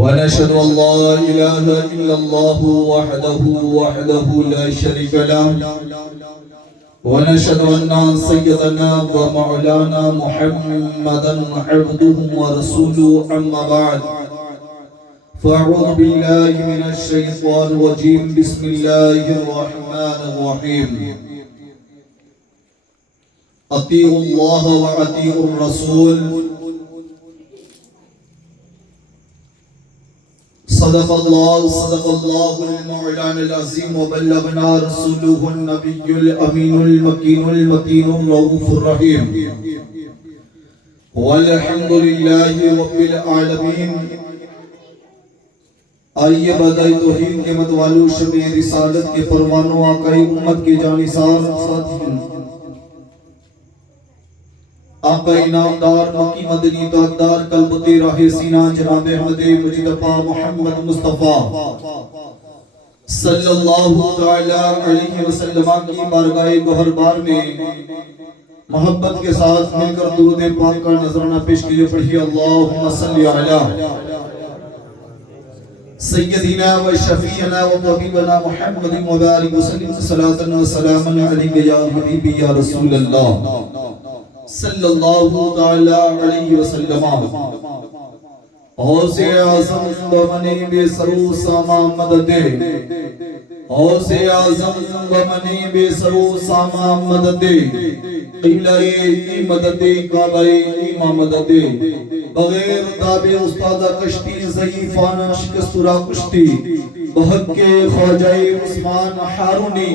ونشهد أن لا إله إلا الله وحده لا شريك له ونشهد أن سيدنا ومولانا محمدا عبده ورسوله أما بعد فأعوذ بالله من الشيطان الرجيم بسم الله الرحمن الرحيم أطيعوا الله وأطيعوا الرسول صدق الله المولانا العظيم وبلغنا رسوله النبي الأمين المكين المتين الرؤوف الرحيم والحمد لله رب العالمين. آئیے بدائی توحید کے متوالو شب رسالت کے پروانوں آقائی امت کے جانثار ساتھین آقائی نامدار مکی مدنی تاجدار قلب تیرا ہے سینہ جناب احمد مجتبی محمد مصطفیٰ صلی اللہ علیہ وسلم کی بارگاہ گوہر بار میں محبت کے ساتھ مل کر درود پاک کا نذرانہ پیش کیجئے. پڑھیے اللہم صلی علی سیدنا و شفیعنا و طبیبنا محمد مبارک وسلم صلاة و سلاما علیک یا حبیبی یا رسول اللہ صلی اللہ علیہ وسلم. غوث اعظم بمنی بے سرو ساما مدد غوث اعظم بمنی بے سرو ساما مدد قبلہ ای مدد کعبہ ایمہ مدد بغیر تابع استاد کشتی ضعیفانہ شکست را کشتی بحق کے خواجہ عثمان ہارونی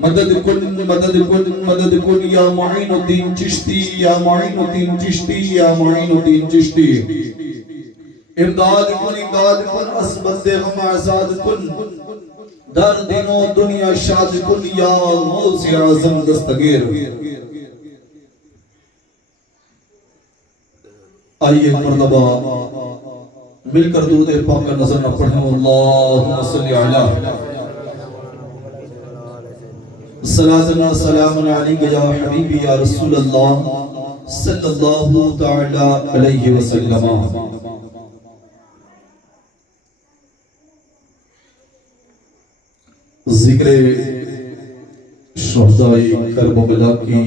مدد کن مدد کن مدد کن یا معین الدین چشتی یا معین الدین چشتی یا معین الدین چشتی. امداد کن اسبت غم عزاد کن در دین و دنیا شاد کن یا غوث اعظم دستگیر. آئیے مرتبہ مل کر درود پاک کا نظر نہ پڑھیں. اللہم صلی علی صلاة و سلام علیک یا حبیبی یا رسول اللہ صلی اللہ تعالی علیہ وسلم. ذکر شہداء کربلا کی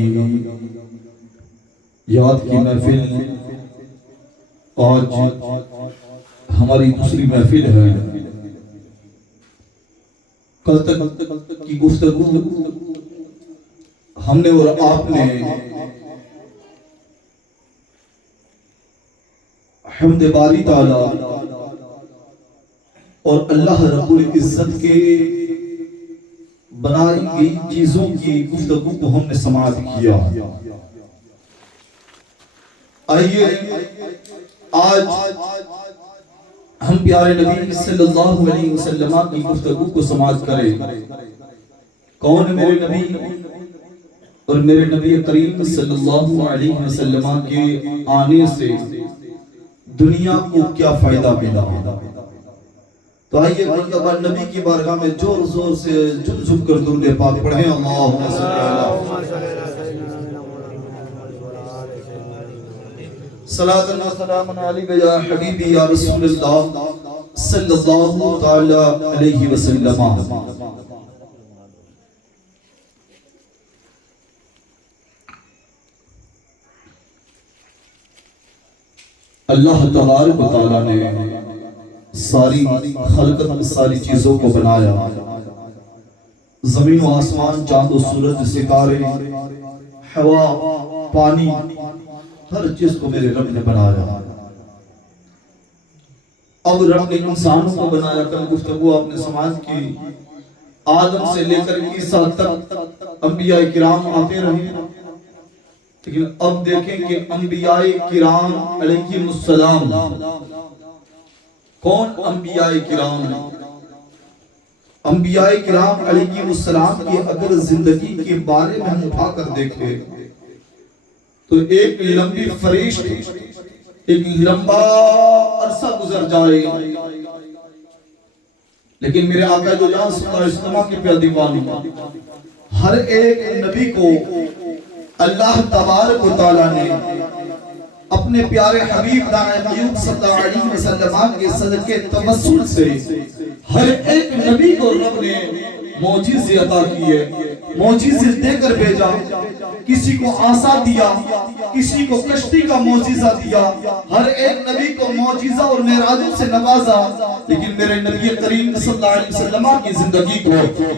یاد کی محفل آج ہماری دوسری محفل ہے. کل تک کی گفتگو ہم نے اور آپ نے حمد باری تعالی اور اللہ رب العزت کے بنائی گئی چیزوں کی گفتگو کو ہم نے سماعت کیا. آئیے آج ہم پیارے نبی صلی اللہ علیہ وسلم کی گفتگو کو سماعت کریں. کون میرے نبی اور میرے نبی کریم صلی اللہ علیہ وسلم کے آنے سے دنیا کو کیا فائدہ ملا. تو آئیے مرتبہ نبی کی بارگاہ میں زور زور سے جھک جھک کر درود پاک پڑھیں. اللہم صلی صلاة و سلام علیک یا حبیبی یا رسول اللہ صلی اللہ تعالی علیہ وسلم. اللہ تبارک و تعالی نے ساری خلقت ساری چیزوں کو بنایا. زمین و آسمان، چاند و سورج، ستارے، ہوا، پانی، ہر چیز کو میرے رب نے بنایا. اب رب نے انسانوں کو بنایا. کل گفتگو آپ نے سماعت کی. آدم سے لے کر عیسیٰ تک انبیاء کرام آتے رہے. لیکن اب دیکھیں کہ انبیاء کرام علیہ السلام کون انبیاء کرام ہیں؟ انبیاء کرام علیہ السلام کی اگر زندگی کے بارے میں ہم اٹھا کر دیکھیں تو ایک لمبی فریشت ایک لمبا عرصہ گزر جائے. لیکن میرے آقا جو جان صلی اللہ علیہ وسلم کے پیادی بانی ہر ایک نبی کو اللہ تبارک و تعالیٰ نے اپنے پیارے حبیب دانا قیوم صلی اللہ علیہ وسلم کے صدقے توسل سے ہر ایک نبی کو رب نے معجزے عطا کیے، معجزے دے کر بھیجا۔ کسی کو عصا دیا، کسی کو کشتی کا معجزہ دیا، ہر ایک نبی کو معجزہ اور معراجوں سے نوازا۔ لیکن میرے نبی کریم صلی اللہ علیہ وسلم کی زندگی کو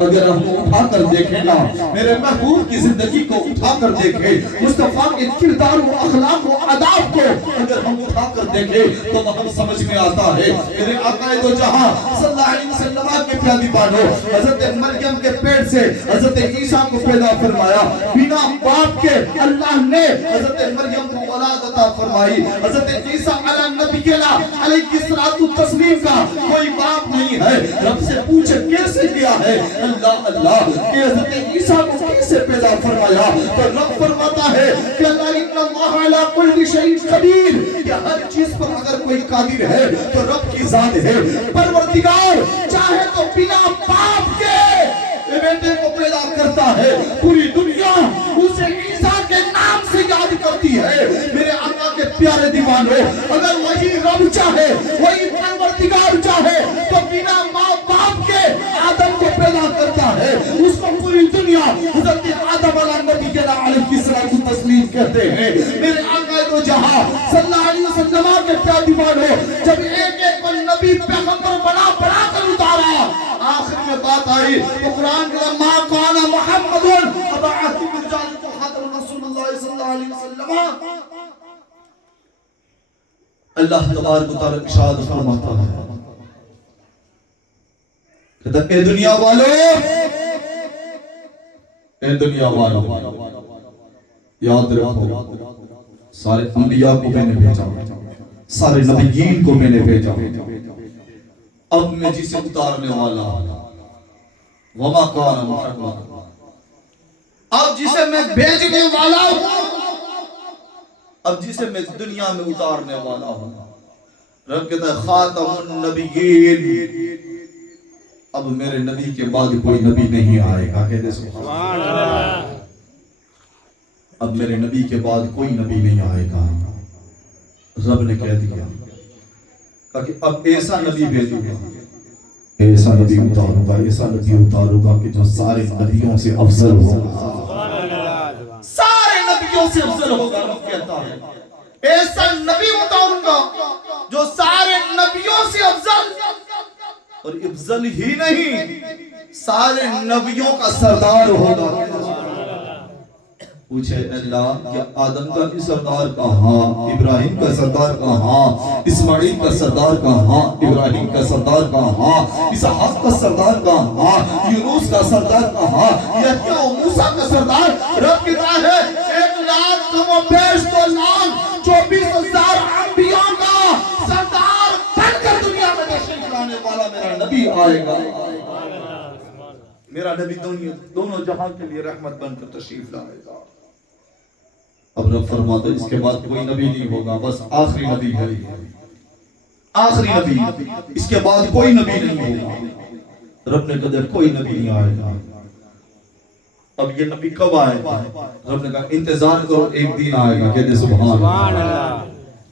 اگر ہم اٹھا کر دیکھیں نا، میرے محبوب کی زندگی کو اٹھا کر دیکھیں، مصطفیٰ کے کردار و اخلاق و آداب کو اگر ہم اٹھا کر دیکھیں تو ہم سمجھ میں آتا ہے میرے آقا دو جہاں صلی اللہ علیہ وسلم کے پیاری بانو حضرت مریم کے پیٹ سے حضرت عیسیٰ کو پیدا فرمایا، بنا باپ کے اللہ نے حضرت مریم کو اولاد عطا فرمائی۔ حضرت عیسیٰ علیہ نبی علیہ السلام کا کوئی باپ نہیں ہے۔ رب سے پوچھے کیسے کیا ہے؟ اللہ کہ حضرت عیسیٰ کو کیسے پیدا فرمایا؟ تو رب فرماتا ہے کہ اللہ علی کل شیء قدیر، کہ ہر چیز پر اگر کوئی قادر ہے تو رب کی ذات ہے۔ پروردگار چاہے تو بنا باپ کے بیٹے کو پیدا کرتا ہے، پوری دنیا اسے عیسیٰ کے نام سے یاد کرتی ہے۔ میرے آقا کے پیارے دیوانوں، اگر وہی رب چاہے، وہی پروردگار چاہے تو بنا ماں باپ کے آدم کو پیدا کرتا ہے۔ اس کو پوری دنیا حضرت آدم علیہ نبی کے علیہ السلام تسلیم کہتے ہیں۔ میرے آقا دو جہاں صلی اللہ علیہ وسلم کے پیارے دیوانوں، جب ایک ایک نبی پیغمبر بنا کر اتارا، آخر میں بات آئی تو قرآن کے ما کان محمد ابا احد من رجالکم محمد رسول اللہ صلی اللہ علیہ وسلم۔ اللہ تبارک و تعالی ارشاد فرماتا ہے کہ اے دنیا والو، اے دنیا والو، یاد رکھو سارے انبیاء کو میں نے بھیجا، سارے نبیین کو میں نے بھیجا، اب میں جسے اتارنے والا وما کان محمد، اب جسے میں بھیجنے والا ہوں، اب جسے میں دنیا میں اتارنے والا ہوں۔ رب کہتا ہے خاتم النبیین، اب میرے نبی کے بعد کوئی نبی نہیں آئے گا۔ کہتے سبحان اللہ، اب میرے نبی کے بعد کوئی نبی نہیں آئے گا۔ رب نے کہہ دیا کہ اب ایسا نبی بھیجوں گا، ایسا نبی اتاروں گا، ایسا نبی اتاروں گا کہ جو سارے نبیوں سے افضل ہوگا، سارے نبیوں سے افضل ہوگا۔ رب کہتا ہے ایسا نبی اتاروں گا جو سارے نبیوں سے افضل، اور افضل ہی نہیں سارے نبیوں کا سردار ہوگا۔ پوچھے اللہ کہ آدم کا بھی سردار کہاں، ابراہیم کا سردار کہاں، اسماعیل کا سردار کہاں، ابراہیم کا سردار کہاں، اسحاق کا سردار کہاں، یونس کا سردار کہاں، یحییٰ و موسیٰ کا سردار؟ رب کہتا ہے 1,00,000 کم و بیش 2,24,000 انبیاء کا سردار بن کر دنیا میں تشریف لانے والا میرا نبی آئے گا۔ میرا نبی دونوں جہاں کے لیے رحمت بن کر تشریف لائے گا۔ اب رب فرماتا ہے اس کے بعد کوئی نبی نہیں ہوگا، بس آخری نبی ہے، آخری نبی، اس کے بعد کوئی نبی نہیں ہوگا۔ رب نے کہا کوئی نبی نہیں آئے گا۔ اب یہ نبی کب آئے گا؟ رب نے کہا انتظار کرو، ایک دن آئے گا۔ کہتے سبحان اللہ،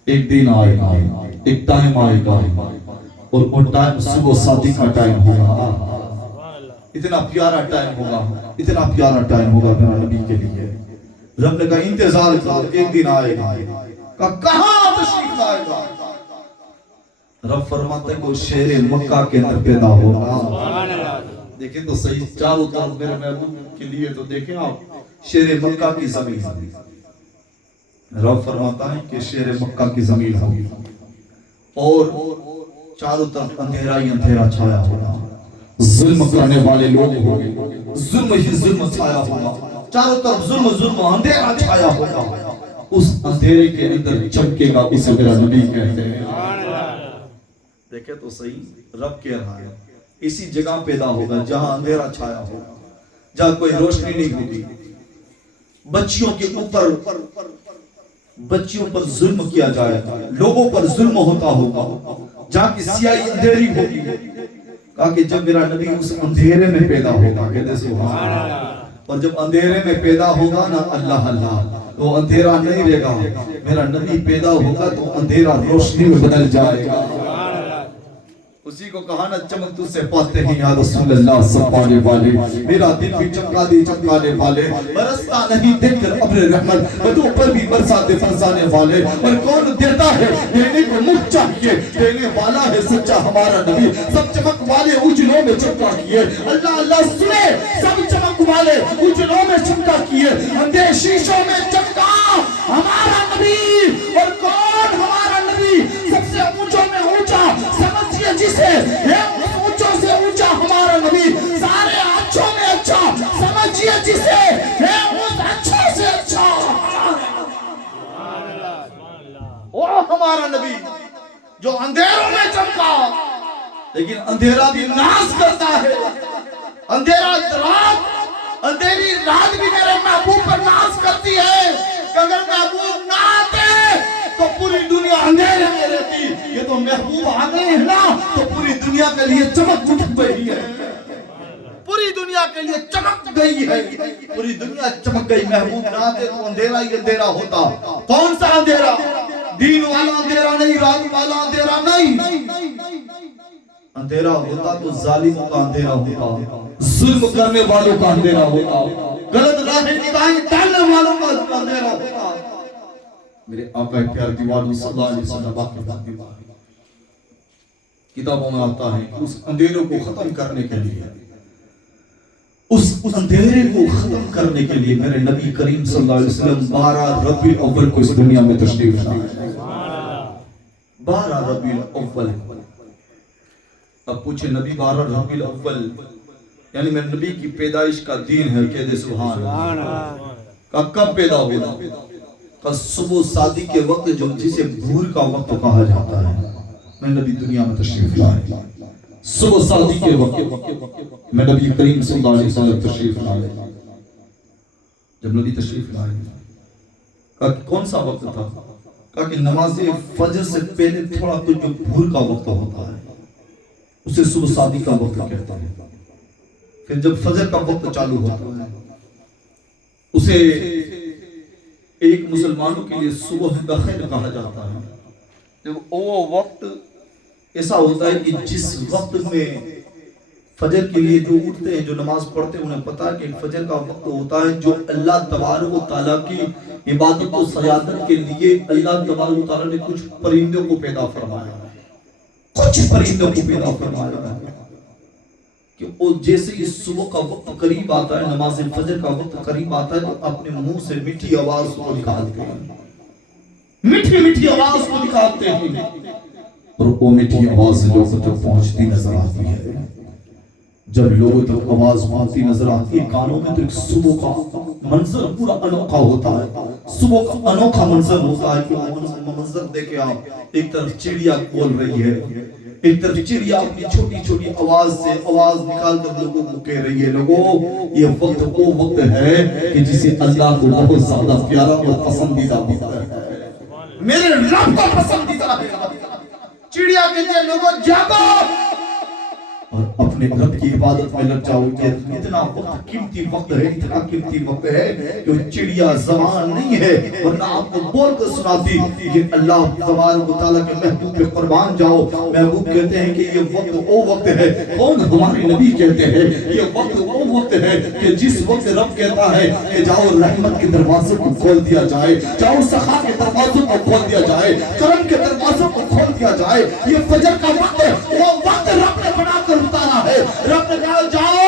ایک دن آئے گا، ایک ٹائم آئے گا، اور وہ ٹائم صبح صادق کا ٹائم ہوگا۔ اتنا پیارا ٹائم ہوگا، اتنا پیارا ٹائم ہوگا میرا نبی کے لیے۔ رب نے کہا انتظار کرو، ایک دن آئے گا۔ کہاں تشریف لائے گا؟ رب فرماتا ہے کہ شہر مکہ کے اندر پیدا ہوگا۔ دیکھیں تو صحیح، چاروں طرف میرے محبوب کے لیے تو دیکھیں آپ، شہر مکہ کی زمین۔ رب فرماتا ہے کہ شہر مکہ کی زمین ہوگی اور چاروں طرف اندھیرا ہی اندھیرا چھایا ہوگا، ظلم کرنے والے لوگ ہوں گے، ظلم ہی ظلم چھایا ہوگا، چاروں طرف ظلم اندھیرا چھایا ہوگا۔ اس اندھیرے کے اندر چمکے گا، اسے میرا نبی کہتے ہیں۔ دیکھیں تو صحیح، رب کہہ رہا ہے اسی جگہ پیدا ہوگا جہاں اندھیرا چھایا ہوگا، جہاں کوئی روشنی نہیں ہوگی، بچیوں کے اوپر بچیوں پر ظلم کیا جائے گا، لوگوں پر ظلم ہوتا ہوگا، جہاں کی سیاہی اندھیری ہوگی۔ کہا کہ جب میرا نبی اس اندھیرے میں پیدا ہوگا، کہتے سبحان اللہ، اور جب اندھیرے میں پیدا ہوگا نا، اللہ اللہ، تو اندھیرا نہیں رہے گا. میرا نبی پیدا ہوگا تو اندھیرا روشنی میں بدل جائے گا. اسی کو کہا نا چمک تجھ سے پاتے ہیں یا رسول اللہ سپانے والے, میرا دل بھی چمکا دے چمکانے والے, برستا نہیں دیکھ کر ابر رحمت بدوں پر بھی برسا دے برسانے والے. اور کون دیتا ہے دینے کو مجھ چاہیے, دینے والا ہے سچا ہمارا نبی. سب چمک والے اجلوں میں چمکا کیے, اللہ اللہ سنے سب چمک والے اجلوں میں چمکا کیے. اندھے شیشوں میں چمکا ہمارا نبی. اور کون ہمارا نبی سب سے اونچوں میں اونچا, سمجھئے جسے ہے اونچوں سے اونچا ہمارا نبی. سارے اچھوں میں اچھا, سمجھئے جسے ہے اس اچھوں سے اچھا. وہ ہمارا نبی جو اندھیروں میں چمکا, لیکن اندھیرا بھی ناز کرتا ہے. اندھیرا رات, اندھیری رات بھی میرے محبوب پر ناز کرتی ہے کہ اگر محبوب نہ آتے تو پوری دنیا اندھیرے میں رہتی. یہ تو محبوب آ گئے ہیں نا تو پوری دنیا کے لیے چمک چمک گئی ہے. پوری دنیا کے لیے چمک گئی ہے, پوری دنیا چمک گئی. محبوب نہ آتے تو اندھیرا ہی اندھیرا ہوتا. کون سا اندھیرا؟ دین والا اندھیرا نہیں, رات والا اندھیرا نہیں. اندھیرا ہوتا تو ظالموں کا اندھیرا ہوتا, ظلم کرنے والوں کا اندھیرا ہوتا, غلط راہ نگاہیں ڈالنے والوں کا اندھیرا ہوتا. میرے آقا پیار دیوانوں صلی اللہ علیہ وسلم کتابوں میں آتا ہے کہ اس اندھیروں کو ختم کرنے کے لیے, اس اندھیرے کو ختم کرنے کے لیے میرے نبی کریم صلی اللہ علیہ وسلم 12 ربیع الاول کو اس دنیا میں تشریف لائے. 12 ربیع الاول. اب پوچھے نبی 12 ربیع الاول یعنی میرے نبی کی پیدائش کا دن ہے, کہہ دے سبحان اللہ. کب پیدا ہوا؟ صبح شادی کے وقت جو جسے بھور کا وقت کہا جاتا ہے, میں نبی دنیا میں تشریف لائے. صبح شادی کے وقت میں نبی کریم صلی اللہ علیہ وسلم تشریف لائے. جب نبی تشریف لائے کہا کون سا وقت تھا؟ کہا کہ نماز فجر سے پہلے تھوڑا کچھ جو بھور کا وقت ہوتا ہے اسے صبح شادی کا وقت کہتا ہے. پھر جب فجر کا وقت چالو ہوتا ہے اسے ایک مسلمانوں کے لیے صبح بخیر کہا جاتا ہے. جب وہ وقت ایسا ہوتا ہے کہ جس وقت میں فجر کے لیے جو اٹھتے ہیں, جو نماز پڑھتے ہیں, انہیں پتا ہے کہ فجر کا وقت ہوتا ہے جو اللہ تبارک و تعالیٰ کی عبادت و سیادت کے لیے اللہ تبارک و تعالیٰ نے کچھ پرندوں کو پیدا فرمایا ہے, کچھ پرندوں کو پیدا فرمایا ہے کہ وہ جیسے ہی صبح کا وقت قریب آتا ہے, نماز فجر کا وقت قریب آتا ہے تو اپنے منہ سے میٹھی آواز کو نکالتے ہیں, میٹھی میٹھی آواز کو نکالتے ہیں, اور وہ میٹھی آواز لوگوں تک پہنچتی نظر آتی ہے. جب لوگوں تک آواز پہنچتی نظر آتی ہے کانوں میں, تو ایک صبح کا منظر پورا انوکھا ہوتا ہے. صبح کا انوکھا منظر ہوتا ہے کہ منظر دیکھیں آپ, ایک طرف چڑیا بول رہی ہے, ایک طرف چڑیا اپنی چھوٹی چھوٹی آواز سے آواز نکال کر لوگوں کو کہہ رہی ہے, لوگوں یہ وقت وہ وقت ہے کہ جسے اللہ کو بہت زیادہ پیارا اور پسندیدہ ہوتا ہے, میرے رب کو پسندیدہ ہے. چڑیا کہتے ہیں لوگوں جاگو اور اپنے رب کی عبادت میں لگ جاؤ. اتنا وقت قیمتی وقت ہے, اتنا قیمتی وقت ہے کہ چڑیا زبان نہیں ہے ورنہ آپ کو بول کر سناتی. یہ اللہ تبارک و تعالیٰ کے محبوب پہ قربان جاؤ. محبوب کہتے ہیں کہ یہ وقت وہ وقت ہے. کون؟ ہمارے نبی کہتے ہیں یہ وقت وہ وقت ہے کہ جس وقت رب کہتا ہے کہ جاؤ رحمت کے دروازوں کو کھول دیا جائے, جاؤ سخا کے دروازوں کو کھول دیا جائے, کرم کے دروازوں کو کھول دیا جائے. یہ فجر کا وقت ہے, وہ وقت رب نے بنا کر اتارا ہے. رب نے کہا جاؤ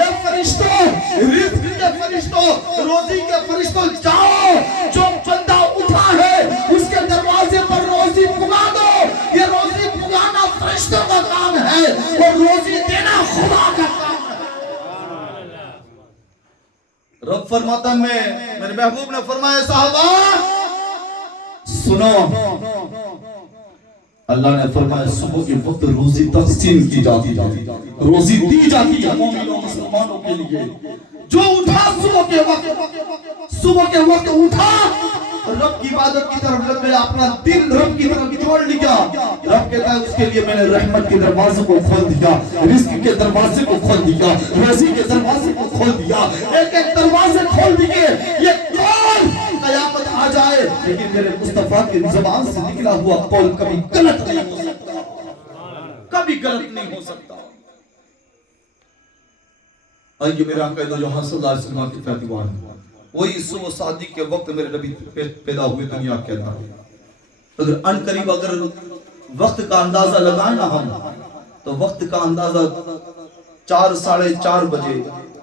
اے فرشتوں, رزق کے فرشتوں, روزی کے فرشتوں, جاؤ جو بندہ اٹھا ہے اس کے دروازے پر روزی پگا دو. یہ روزی پگانا فرشتوں کا کام ہے اور روزی دینا خدا کا کام ہے. رب فرماتا ہے, میرے محبوب نے فرمایا صحابہ سنو, اللہ نے فرمایا صبح کے وقت روزی تقسیم کی جاتی ہے, روزی دی جاتی ہے مومنوں مسلمانوں کے لیے. جو اٹھا صبح کے وقت اٹھا, رب کی عبادت کی طرف لگ گیا, اپنا دل رب کی طرف جوڑ لیا. رب کہتا ہے اس کے لیے میں نے رحمت کے دروازے کو کھول دیا, رزق کے دروازے کو کھول دیا, روزی کے دروازے کو کھول دیا. ایک ایک دروازے کھول دیے. یہ کون قیامت آ جائے لیکن میرے مصطفیٰ کی زبان سے نکلا ہوا قول کبھی غلط نہیں ہو سکتا، کبھی غلط نہیں ہو سکتا۔ آئیے میرے آقا دو جہاں صلی اللہ علیہ وسلم کی فیضوان وہی صبح صادق کے وقت میرے نبی پیدا ہوئے دنیا کے اندر۔ اگر ان قریب اگر وقت کا اندازہ لگائیں نا ہم تو وقت کا اندازہ 4 ساڑھے 4 بجے،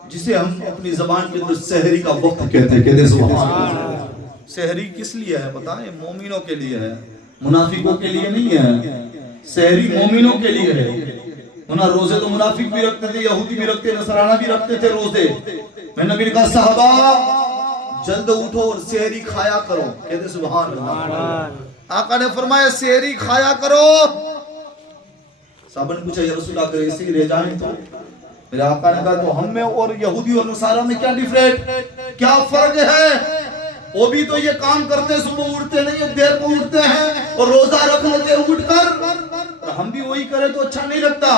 جسے ہم اپنی زبان کے اندر سحری کا وقت کہتے ہیں۔ کہتے سبحان اللہ۔ سحری کس لیے ہے بتائیں؟ مومنوں کے لیے ہے، منافقوں کے لیے نہیں ہے۔ سحری مومنوں کے لیے ہے۔ انہاں روزے تو منافق بھی رکھتے تھے، یہودی بھی رکھتے، نصرانہ بھی رکھتے تھے روزے۔ میں نبی نے کہا صحابہ جلد اٹھو اور سحری کھایا کرو۔ کہتے سبحان اللہ۔ آقا نے فرمایا سحری کھایا کرو۔ صحابہ نے پوچھا یا رسول اللہ اگر ایسے ہی رہ جائیں تو؟ میرے آقا نے کہا تو ہم میں اور یہودی اور نصارہ میں کیا ڈیفرنٹ، کیا فرق ہے؟ وہ بھی تو یہ کام کرتے، صبح اٹھتے نہیں، دیر کو اٹھتے ہیں اور روزہ رکھ لیتے اٹھ کر، ہم بھی وہی کرے تو اچھا نہیں لگتا۔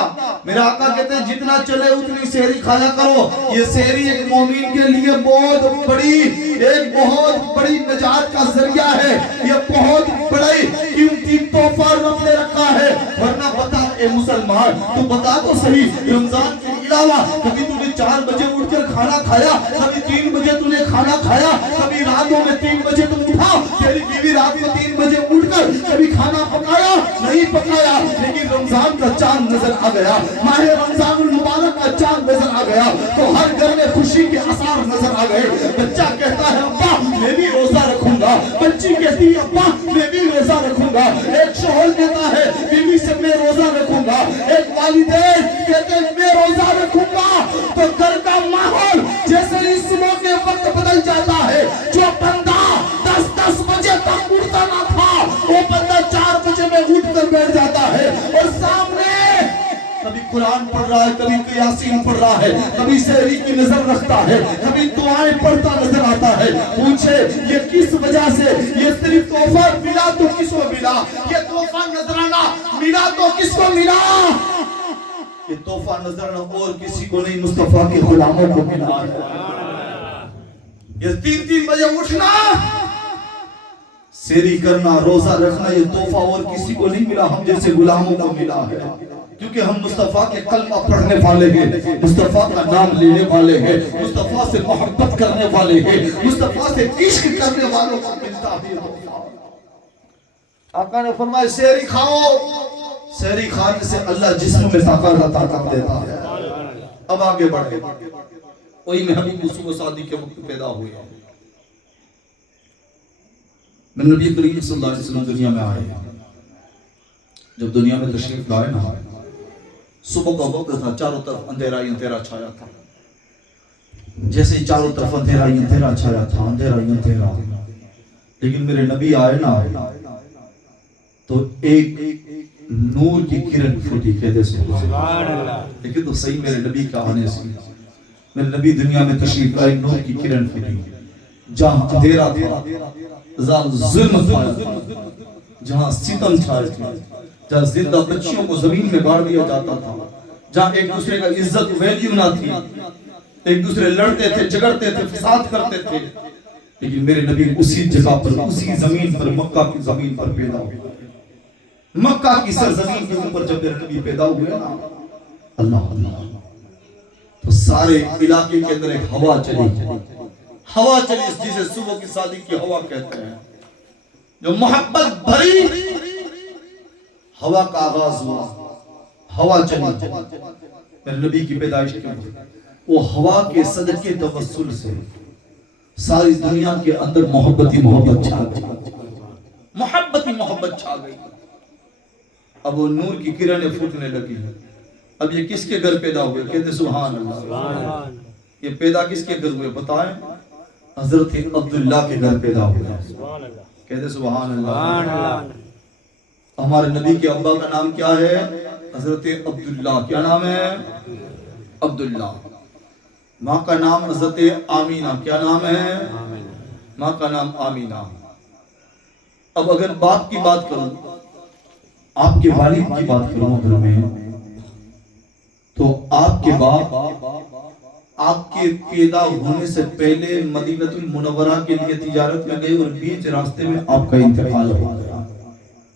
میرا آقا کہتے ہیں جتنا چلے اتنی سحری کھایا کرو۔ یہ سحری ایک مومن کے لیے بہت بڑی نجات کا ذریعہ ہے، یہ بہت بڑی قیمتی تحفہ رب نے رکھا ہے۔ ورنہ بتا اے مسلمان، تو بتا تو صحیح، رمضان کے علاوہ کبھی تو نے 4 بجے اٹھ کر کھانا کھایا، کبھی 3 بجے تو نے کھانا کھایا، کبھی راتوں میں 3 بجے تم اٹھا، تیری بیوی رات میں 3 بجے اٹھ کر کبھی کھانا پکایا نہیں پکایا، لیکن رمضان کا چاند نظر آ گیا، ماہ رمضان المبارک کا چاند نظر آ گیا تو ہر گھر میں خوشی کے آثار نظر آ گئے۔ بچہ کہتا ہے ابا میں بھی روزہ رکھوں گا، بچی کہتی ہے ابا میں بھی روزہ رکھوں گا، ایک شوہر کہتا ہے بیوی سے میں روزہ رکھوں گا، ایک والدین کہتے ہیں میں روزہ رکھوں گا، تو گھر کا ماحول جیسے ہی صبح کے وقت بدل جاتا ہے، جو بندہ 10 بجے تک اٹھتا نہ تھا وہ بندہ 4 بجے میں اٹھ کر بیٹھ جاتا ہے، اور سامنے کبھی قرآن پڑھ رہا ہے، کبھی یاسین پڑھ رہا ہے، کبھی سحری کی نظر رکھتا ہے، کبھی دعائیں پڑھتا نظر آتا ہے۔ پوچھے یہ کس وجہ سے؟ یہ صرف تحفہ ملا تو کس کو ملا؟ یہ تحفہ نذرانہ ملا تو کس کو ملا؟ یہ تحفہ نذرانہ اور کسی کو نہیں، مصطفیٰ کے غلاموں کو ملا ہے۔ یہ 3 بجے اٹھنا، سحری کرنا، روزہ رکھنا، یہ تحفہ اور کسی کو نہیں ملا، ہم جیسے غلاموں کو ملا ہے، کیونکہ ہم مصطفیٰ کے کلمہ پڑھنے والے ہیں، مصطفیٰ کا نام لینے والے ہیں، مصطفیٰ سے محبت کرنے والے ہیں، مصطفیٰ سے عشق کرنے والوں کو ملتا ہے تحفہ۔ آقا نے فرمایا سحری کھاؤ، سحری کھانے سے اللہ جسم میں طاقت دیتا ہے۔ اب آگے بڑھ گئے، وہی میں حبیب صبح صادق کے وقت پیدا ہوئے، میں نبی کریم صلی اللہ علیہ وسلم دنیا میں آئے۔ جب دنیا میں تشریف لائے نا، صبح کا وقت تھا، چاروں طرف اندھیرا ہی اندھیرا چھایا تھا، جیسے ہی چاروں طرف اندھیرا ہی اندھیرا چھایا تھا، اندھیرا ہی اندھیرا، لیکن میرے نبی آئے نا تو ایک نور کی کرن پھوٹی۔ کہتے سبحان اللہ۔ لیکن تو صحیح میرے نبی کا آنے سے، میرے نبی دنیا میں تشریف لائے، نور کی کرن پھوٹی، جہاں اندھیرا تھا، جہاں ظلم تھا، جہاں ستم چھائے تھے، جہاں زندہ بچیوں کو زمین میں گاڑ دیا جاتا تھا، جہاں ایک دوسرے کا عزت ویلیو نہ تھی، ایک دوسرے لڑتے تھے، جھگڑتے تھے، فساد کرتے تھے، لیکن میرے نبی اسی جگہ پر، اسی زمین پر، مکہ کی زمین پر پیدا ہوئے۔ مکہ کی سرزمین کے اوپر جب میرے نبی پیدا ہوئے نا، اللہ تو سارے علاقے کے اندر ایک ہوا چلی، جسے صبح کی صادق کی ہوا کہتے ہیں، جو محبت بھری ہوا کا آغاز ہوا، ہوا چلی میرے نبی کی پیدائش کے وقت، وہ ہوا کے صدقے توسل سے ساری دنیا کے اندر محبت ہی محبت چھا گئی، محبت ہی محبت چھا گئی۔ اب وہ نور کی کرنیں پھوٹنے لگی۔ اب یہ کس کے گھر پیدا ہوئے؟ کہتے سبحان اللہ۔ یہ پیدا کس کے گھر ہوئے بتائیں؟ حضرت عبداللہ کے گھر پیدا ہوئے۔ کہتے سبحان اللہ۔ ہمارے نبی کے ابا کا نام کیا ہے؟ حضرت عبداللہ۔ کیا نام ہے؟ عبداللہ۔ ماں کا نام حضرت آمینہ۔ کیا نام ہے؟ ماں کا نام آمینہ۔ اب اگر باپ کی بات کروں، آپ کے والد کی بات کروں گھر میں، تو آپ کے باپ آپ کے پیدا ہونے سے پہلے مدینہ المنورہ کے لیے تجارت میں گئے اور بیچ راستے میں آپ کا انتقال ہو گیا،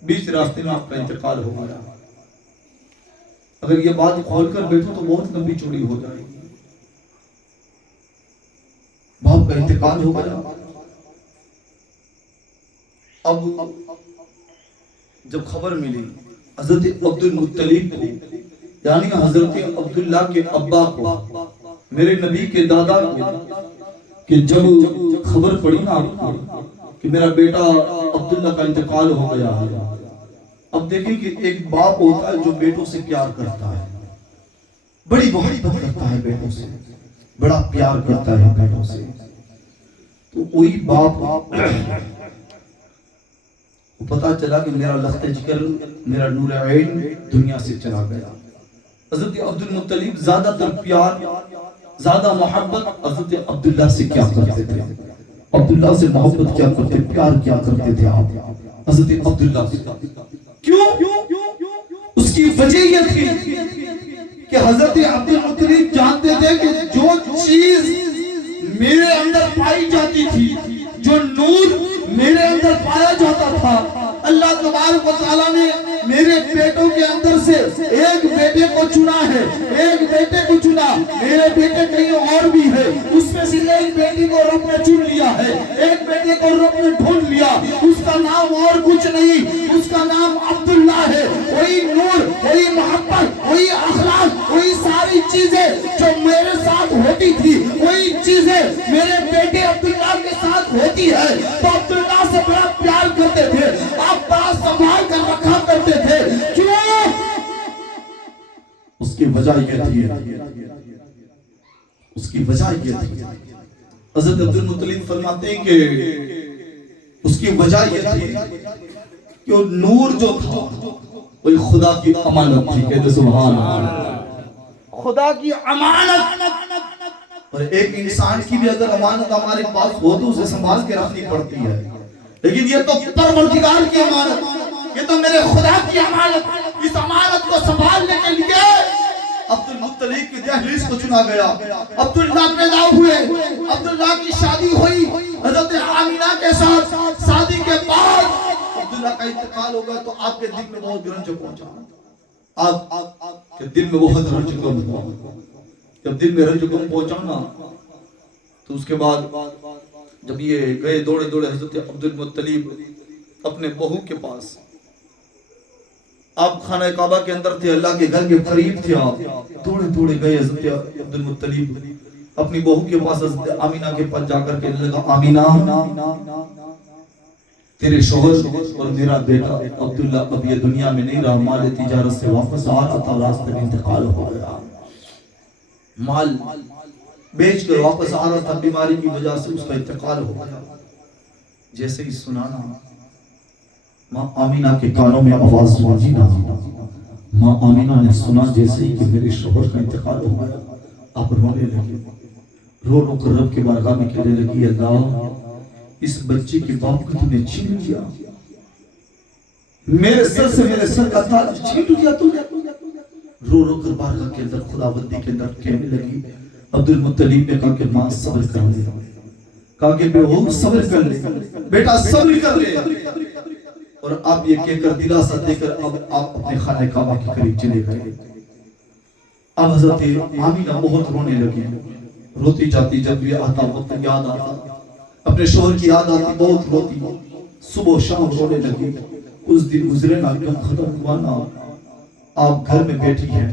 بیچ راستے میں آپ کا انتقال ہو گیا۔ اگر یہ بات کھول کر بیٹھو تو بہت لمبی چوڑی ہو جائے گی۔ باپ کا انتقال ہو گیا۔ اب جب خبر ملی حضرت عبد المطلب کو، یعنی حضرت عبداللہ کے ابا کو، میرے نبی کے دادا کو، کہ جب خبر پڑی نا کہ میرا بیٹا عبداللہ کا انتقال ہو گیا ہے، اب دیکھیں کہ ایک باپ ہوتا ہے جو بیٹوں سے پیار کرتا ہے، بڑی محبت کرتا ہے بیٹوں سے، بڑا پیار کرتا ہے بیٹوں سے، تو وہی باپ پتا چلا کہ میرا لخت جگر، میرا نور عین دنیا سے چلا گیا۔ حضرت عبد المطلب زیادہ تر پیار، زیادہ محبت حضرت عبداللہ سے کیا کرتے تھے، عبداللہ سے محبت کیا کرتے، پیار کیا کرتے تھے آپ حضرت عبداللہ سے۔ کیوں؟ اس کی وجہ یہ تھی کہ حضرت عبد المطلب جانتے تھے کہ جو چیز میرے اندر پائی جاتی تھی، جو نور میرے اندر پایا جاتا تھا، اللہ تبارک و تعالیٰ نے میرے بیٹوں کے اندر سے ایک بیٹے کو چنا ہے، ایک بیٹے کو چنا، میرے بیٹے کہیں اور بھی ہے، اس میں سے ایک بیٹی کو رب نے چن لیا ہے، ایک بیٹے کو رب نے ڈھونڈ لیا، اس کا نام اور کچھ نہیں، اس کا نام عبداللہ ہے۔ وہی نور، وہی محبت، وہی اخلاق، وہی ساری چیزیں جو میرے ساتھ ہوتی تھی، وہی چیزیں میرے بیٹے عبداللہ کے ساتھ ہوتی ہے، تو عبداللہ سے بڑا پیار کرتے تھے، آپ بڑا سنبھال کر رکھا کرتے تھے۔ کیوں؟ اس کی وجہ یہ تھی، اس کی وجہ یہ تھی، حضرت عبد المطلب فرماتے ہیں کہ اس کی وجہ یہ تھی کہ وہ نور جو تھا وہ خدا کی امانت تھی، کہتے سبحان اللہ، خدا کی امانت۔ اور ایک انسان کی بھی اگر امانت ہمارے پاس ہو تو اسے سنبھال کے رکھنی پڑتی ہے، لیکن یہ تو پروردگار کی امانت، یہ تو میرے خدا کی امانت، اس امانت کو سنبھالنے کے لیے عبد المطلب کی دہلیز کو چنا گیا۔ عبداللہ پیدا ہوئے، عبداللہ کی شادی ہوئی حضرت آمینہ کے ساتھ، شادی کے بعد عبداللہ کا انتقال ہوگا تو آپ کے دل میں بہت رنج پہنچا، آپ کے دل میں بہت رنج پہنچا۔ جب دل میں رنج پہنچا نا تو اس کے بعد جب یہ گئے دوڑے دوڑے حضرت عبد المطلب اپنے بہو کے پاس، آپ خانہ کعبہ کے اندر تھے، اللہ کے گھر کے قریب تھے، آپ دوڑے دوڑے گئے حضرت عبد المطلب اپنی بہو کے پاس، حضرت آمینہ کے پاس جا کر کہنے لگا، آمینہ تیرے شوہر اور میرا بیٹا عبداللہ اب یہ دنیا میں نہیں رہا، مال تجارت سے واپس آ رہا تھا، راستے میں انتقال ہو گیا، مال بیچ کر واپس آ رہا تھا، بیماری کی وجہ سے اس کا انتقال ہو گیا۔ جیسے ہی سنانا ماں آمینہ کے کانوں میں آواز پہنچی نا، ماں آمینہ نے سنا جیسے ہی کہ میرے شوہر کا انتقال ہو گیا، آپ رونے لگے، رو رو کر رب کے بارگاہ میں کہنے لگی، اللہ اس بچے کے باپ کو تو نے چھین لیا، میرے سر سے میرے سر کا تاج چھین لیا تو نے۔ رو رو کر بارگاہ کے اندر خداوندی کے اندر کہنے لگی۔ عبد المطلب نے کہا کہ ماں صبر کر لے، کہا کہ بہو صبر کر لے، بیٹا صبر کر لے، اور آپ یہ کہہ کر دلاسا دے کر اب آپ اپنے خانہ کعبہ کے قریب چلے گئے۔ اب حضرت آمینہ بہت رونے لگی، روتی جاتی، جب یہ آتا وقت یاد آتا، اپنے شوہر کی یاد آتی، بہت روتی، صبح و شام رونے لگی۔ اس دن گزرے نا، کم ختم ہوا نا، آپ گھر میں بیٹھی ہیں،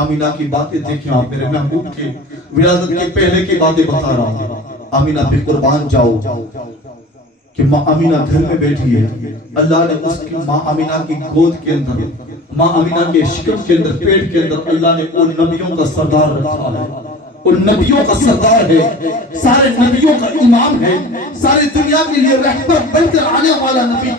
آمینہ کی باتیں دیکھیں، آپ میرے محبوب کے ولادت کے پہلے کی باتیں بتا رہا ہوں، آمینہ پہ قربان جاؤ کہ ماں آمینہ گھر میں بیٹھی ہے، اللہ نے اس کی ماں آمینہ کی گود کے اندر، ماں آمینہ کے شکم کے اندر، پیٹ کے اندر اللہ نے ان نبیوں کا سردار رکھا ہے، ان نبیوں کا سردار ہے، سارے نبیوں کا امام ہے، ساری دنیا کے لیے رحمت بن کر آنے والا نبی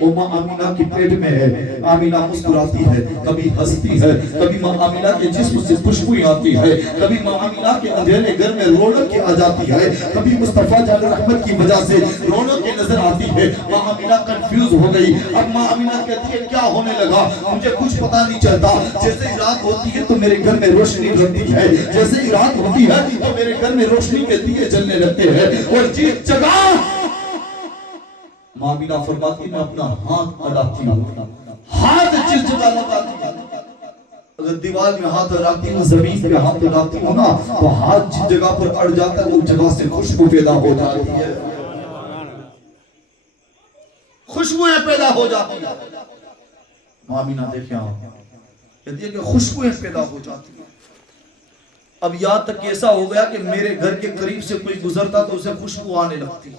وہ ماں آمینہ کے پیٹ میں ہے. آمینہ مسکراتی ہے, کبھی ہنستی ہے, کبھی ماں آمینہ کے جسم سے خوشبو آتی ہے, کبھی ماں آمینہ کے اندھیرے گھر میں رونق آ جاتی ہے, کبھی مصطفیٰ جان رحمت کی وجہ سے رونق نظر آتی ہے. ماں آمینہ کنفیوز ہو گئی. اب ماں آمینہ کہتی ہے کیا ہونے لگا, مجھے کچھ پتا نہیں چلتا. جیسے ہی رات ہوتی ہے تو میرے گھر میں روشنی رہتی ہے, جیسے ہی رات ہوتی ہے تو میرے گھر میں روشنی کے دیے جلنے لگتے ہیں. اور جس جگہ ماں آمینہ فرماتی میں اپنا ہاتھ اڑاتی ہوں, ہاتھ جس جگہ لگاتی ہوں, اگر دیوار میں ہاتھ اڑاتی ہوں, زمین پہ ہاتھ اڑاتی ہوں نا, تو ہاتھ جس جگہ پر اڑ جاتا ہے وہ جگہ سے خوشبو پیدا ہو جاتی ہے, خوشبویں پیدا ہو جاتی ہیں. ماں آمینہ دیکھیں آپ کہتی ہے کہ خوشبویں پیدا ہو جاتی ہیں. اب یہاں تک ایسا ہو گیا کہ میرے گھر کے قریب سے کوئی گزرتا تو اسے خوشبو آنے لگتی.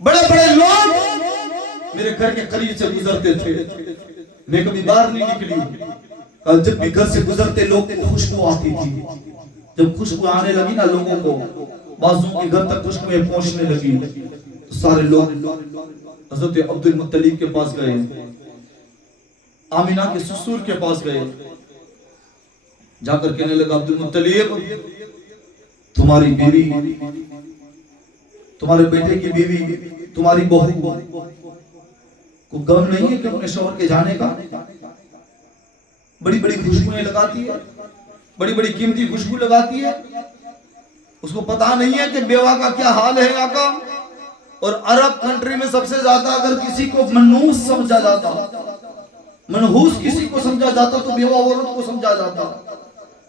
بڑے بڑے لوگ میرے گھر کے قریب سے گزرتے تھے, میں کبھی باہر نہیں نکلی, جب بھی گھر سے گزرتے لوگ کو خوشبو آتی تھی. جب خوشبو آنے لگی نا لوگوں کو, بعضوں کے گھر تک خوشبویں پہنچنے لگی, تو سارے لوگ حضرت عبد المطلب کے پاس گئے, آمینہ کے سسر کے پاس گئے, جا کر کہنے لگا عبد المطلب تمہاری بیوی, تمہارے بیٹے کی بیوی, تمہاری بہو کو غم نہیں ہے کہ اپنے شوہر کے جانے کا؟ بڑی بڑی خوشبوئیں لگاتی ہے, بڑی بڑی قیمتی خوشبو لگاتی ہے, اس کو پتا نہیں ہے کہ بیوہ کا کیا حال ہے آقا. اور عرب کنٹری میں سب سے زیادہ اگر کسی کو منحوس سمجھا جاتا, منحوس کسی کو سمجھا جاتا تو بیوہ عورت کو سمجھا جاتا.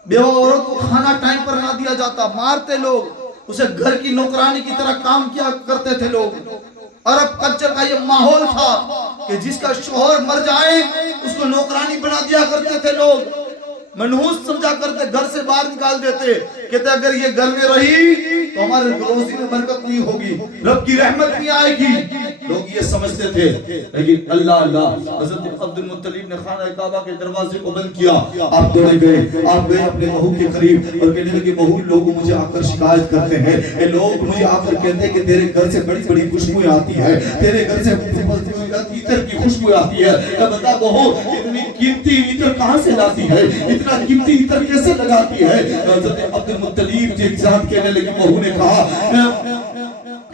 بیوہ عورت کو کھانا ٹائم پر نہ دیا جاتا, مارتے لوگ, اسے گھر کی نوکرانی کی طرح کام کیا کرتے تھے لوگ. عرب کلچر کا یہ ماحول تھا کہ جس کا شوہر مر جائے اس کو نوکرانی بنا دیا کرتے تھے لوگ, منحوس سمجھا کرتے, گھر سے باہر نکال دیتے, کہتے اگر یہ گھر میں رہی تو ہمارے روزی میں برکت نہیں ہوگی, رب کی رحمت نہیں آئے گی. لوگ یہ سمجھتے تھے. لیکن اللہ حضرت عبد المطلب نے خانہ کعبہ کے دروازے کو بند کیا. آپ دوڑے گئے, آپ گئے اپنے بہو کے قریب اور کہنے لگے بہو لوگ مجھے آ کر شکایت کرتے ہیں, اے لوگ مجھے آ کر کہتے ہیں کہ تیرے گھر سے بڑی بڑی خوشبوئیں آتی ہے, تیرے گھر سے عطر کی خوشبو آتی ہے. بتا بہو اتنی قیمتی عطر کہاں سے لاتی ہے, اتنا قیمتی عطر کیسے لگاتی ہے؟ حضرت عبد المطلب جی ذات کہنے لگی, بہو نے کہا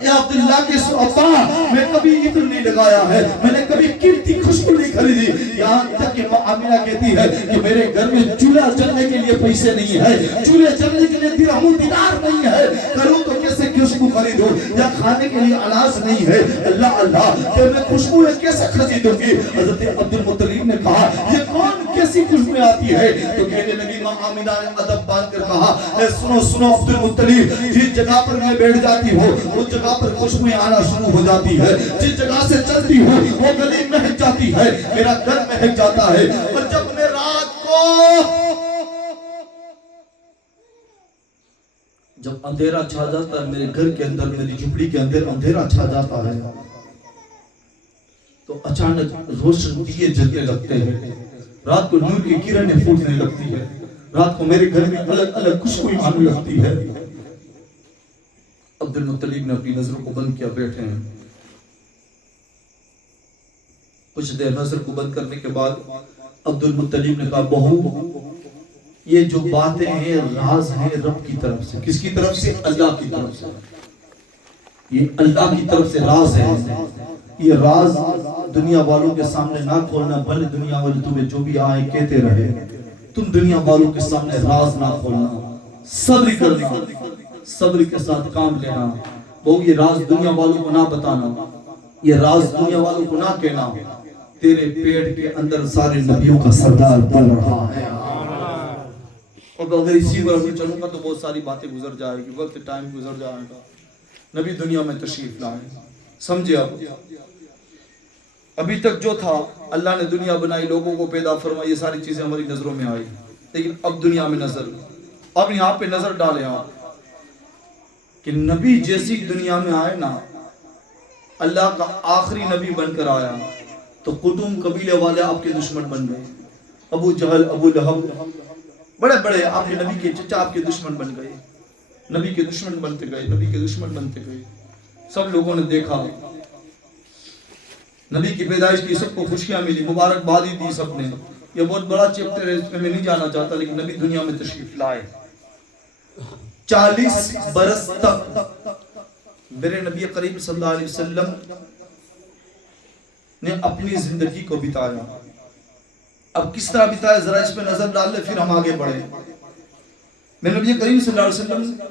اے عبداللہ کے ابا میں کبھی عطر نہیں لگایا ہے, میں نے کبھی قیمتی خوشبو نہیں خریدی. یہاں تک کہ آمینہ کہتی ہے کہ میرے گھر میں چولہا جلنے کے لیے پیسے نہیں ہے, چولہے جلنے کے لیے درہم و دینار نہیں ہے, کروں تو کیسے خوشبو خریدوں, یا کھانے کے لیے اناج نہیں ہے. اللہ کہ میں خوشبو کیسے خریدوں گی؟ حضرت عبد المطلب نے کہا یہ کون کیسی خوشبو آتی ہے؟ تو کہنے لگی ماں آمینہ نے ادب باندھ کر کہا اے سنو عبد المطلب, جس جگہ پر میں بیٹھ جاتی ہوں اس جگہ پر خوشبوئیں آنا شروع ہو جاتی ہے, جس جگہ سے چلتی ہوں وہ گلی مہک جاتی ہے, میرا گھر مہک جاتا ہے. اور جب میں رات کو جب اندھیرا چھا جاتا ہے میرے گھر کے اندر, میری جھپڑی کے اندر اندھیرا چھا جاتا ہے, تو اچانک روشن دیے جلنے لگتے ہیں, رات کو نور کی کرنیں پھوٹنے لگتی ہے, رات کو میرے گھر میں الگ الگ خوشبوئیں آنے لگتی ہے. عبد المطلب نے اپنی نظروں کو بند کیا, بیٹھے ہیں. کچھ دیر نظر کو بند کرنے کے بعد عبد المطلب نے کہا بہو یہ جو باتیں ہیں راز ہیں رب کی طرف سے. کس کی طرف سے؟ اللہ کی طرف سے. یہ اللہ کی طرف سے راز ہے. یہ راز دنیا والوں کے سامنے نہ کھولنا, بھلے دنیا والے تمہیں جو بھی آئے کہتے رہے, تم دنیا والوں کے سامنے راز نہ کھولنا, صبر کرنا, صبر کے ساتھ کام لینا. بہو یہ راز دنیا والوں کو نہ بتانا, یہ راز دنیا والوں کو نہ کہنا. تیرے پیٹ کے اندر سارے نبیوں کا سردار پل رہا ہے. اور اگر اسی پر میں چلوں گا تو بہت ساری باتیں گزر جائے گی, وقت ٹائم گزر جائے گا. نبی دنیا میں تشریف لائے, سمجھے. ابھی تک جو تھا اللہ نے دنیا بنائی, لوگوں کو پیدا فرمائی, یہ ساری چیزیں ہماری نظروں میں آئی. لیکن اب دنیا میں نظر, اب یہاں پہ نظر ڈالیں آپ کہ نبی جیسی دنیا میں آئے نا, اللہ کا آخری نبی بن کر آیا تو قطوم قبیلے والے آپ کے دشمن بن گئے. ابو جہل, ابو لہب, بڑے بڑے آپ کے نبی کے چچا آپ کے دشمن بن گئے, نبی کے دشمن بنتے گئے, نبی کے دشمن بنتے گئے. سب لوگوں نے دیکھا نبی کی پیدائش کی سب کو خوشیاں ملی، مبارکبادی دی سب نے. یہ بہت بڑا چیپٹر ہے، اس میں نہیں جانا چاہتا، لیکن نبی دنیا میں تشریف لائے. 40 برس تک میرے نبی کریم صلی اللہ علیہ وسلم نے اپنی زندگی کو بتایا. اب کس طرح بتایا ذرا اس پہ نظر ڈال لے، پھر ہم آگے بڑھیں. میرے نبی کریم صلی اللہ علیہ وسلم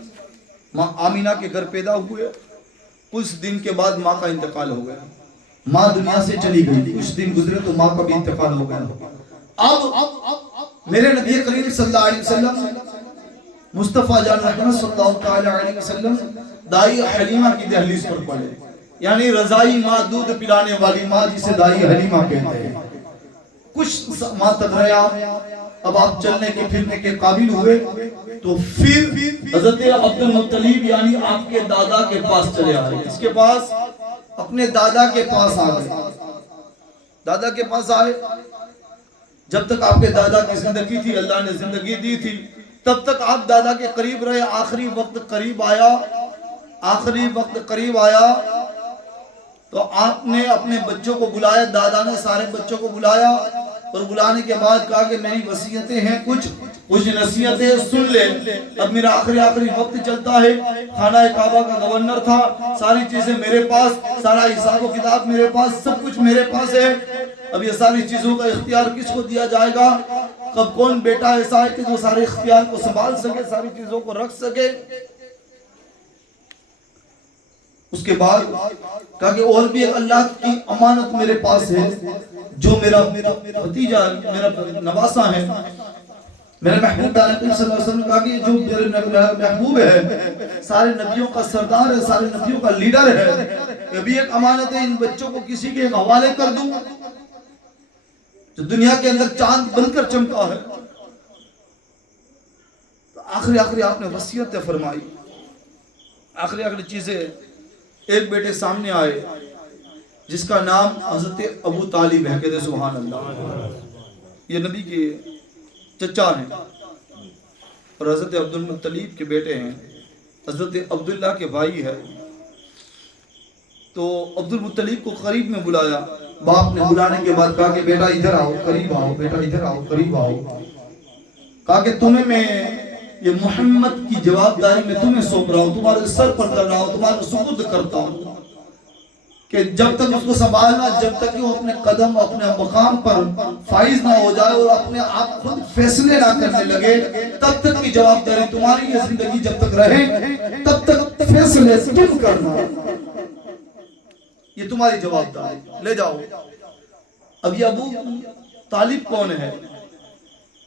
ماں آمینہ کے گھر پیدا ہوئے. کچھ دن کے بعد ماں کا انتقال ہو گیا. ماں دنیا سے چلی گئی، کچھ دن گزرے تو ماں کا بھی انتقال ہو گیا. اب میرے نبی کریم صلی اللہ علیہ وسلم مصطفیٰ جان رحمت صلی اللہ تعالی علیہ وسلم دائی حلیمہ کی دہلیز پر پڑے، یعنی رضائی ماں، دودھ پلانے والی ماں جسے دائی حلیمہ کہتے ہیں. کچھ ماہ تک رہے آپ. اب آپ چلنے کے پھرنے کے قابل ہوئے تو پھر حضرت عبد المطلب یعنی آپ کے دادا کے پاس چلے آئے. اس کے پاس اپنے دادا کے پاس آئے. دادا کے پاس آئے. جب تک آپ کے دادا کی زندگی تھی، اللہ نے زندگی دی تھی، تب تک آپ دادا کے قریب رہے. آخری وقت قریب آیا تو آپ نے اپنے بچوں کو بلایا. دادا نے سارے بچوں کو بلایا اور بلانے کے بعد کہا کہ میری وصیتیں ہیں، کچھ نصیحتیں سن لے. اب میرا آخری وقت چلتا ہے. خانہ کعبہ کا گورنر تھا، ساری چیزیں میرے پاس، سارا حساب و کتاب میرے پاس، سب کچھ میرے پاس ہے. اب یہ ساری چیزوں کا اختیار کس کو دیا جائے گا؟ کب کون بیٹا ایسا ہے کہ جو سارے اختیار کو سنبھال سکے، ساری چیزوں کو رکھ سکے؟ اس کے بعد کہا کہ اور بھی ایک اللہ کی امانت میرے پاس ہے، جو میرا بھتیجا، میرا نواسا ہے، میرے محبوب صلی اللہ علیہ وسلم. کہا کہ جو میرے محبوب ہے، سارے نبیوں کا سردار ہے، سارے نبیوں کا لیڈر ہے، یہ بھی ایک امانت ہے. ان بچوں کو کسی کے حوالے کر دوں جو دنیا کے اندر چاند بن کر چمکا ہے. تو آخری آپ نے وصیت فرمائی. آخری چیزیں. ایک بیٹے سامنے آئے جس کا نام حضرت ابو طالب ہے. کہتے سبحان اللہ. یہ نبی کے چچا ہیں اور حضرت عبد المطلب کے بیٹے ہیں. حضرت عبداللہ کے بھائی ہے. تو عبد المطلب کو قریب میں بلایا. باپ نے بلانے کے بعد کہا کہ بیٹا ادھر آؤ، قریب آؤ، بیٹا ادھر آؤ، قریب آؤ. کہا کہ تمہیں میں یہ محمد کی جوابداری میں تمہیں سونپ رہا ہوں، تمہارے سر پر کر رہا ہوں، تمہارے سپرد کرتا ہوں کہ جب تک اس کو سنبھالنا، جب تک کہ وہ اپنے قدم اپنے مقام پر فائز نہ ہو جائے اور اپنے آپ خود فیصلے نہ کرنے لگے، تب تک کی جوابداری تمہاری. یہ زندگی جب تک رہے تب تک فیصلے تم کرنا، یہ تمہاری جوابداری. لے جاؤ. اب یہ ابو طالب کون ہے؟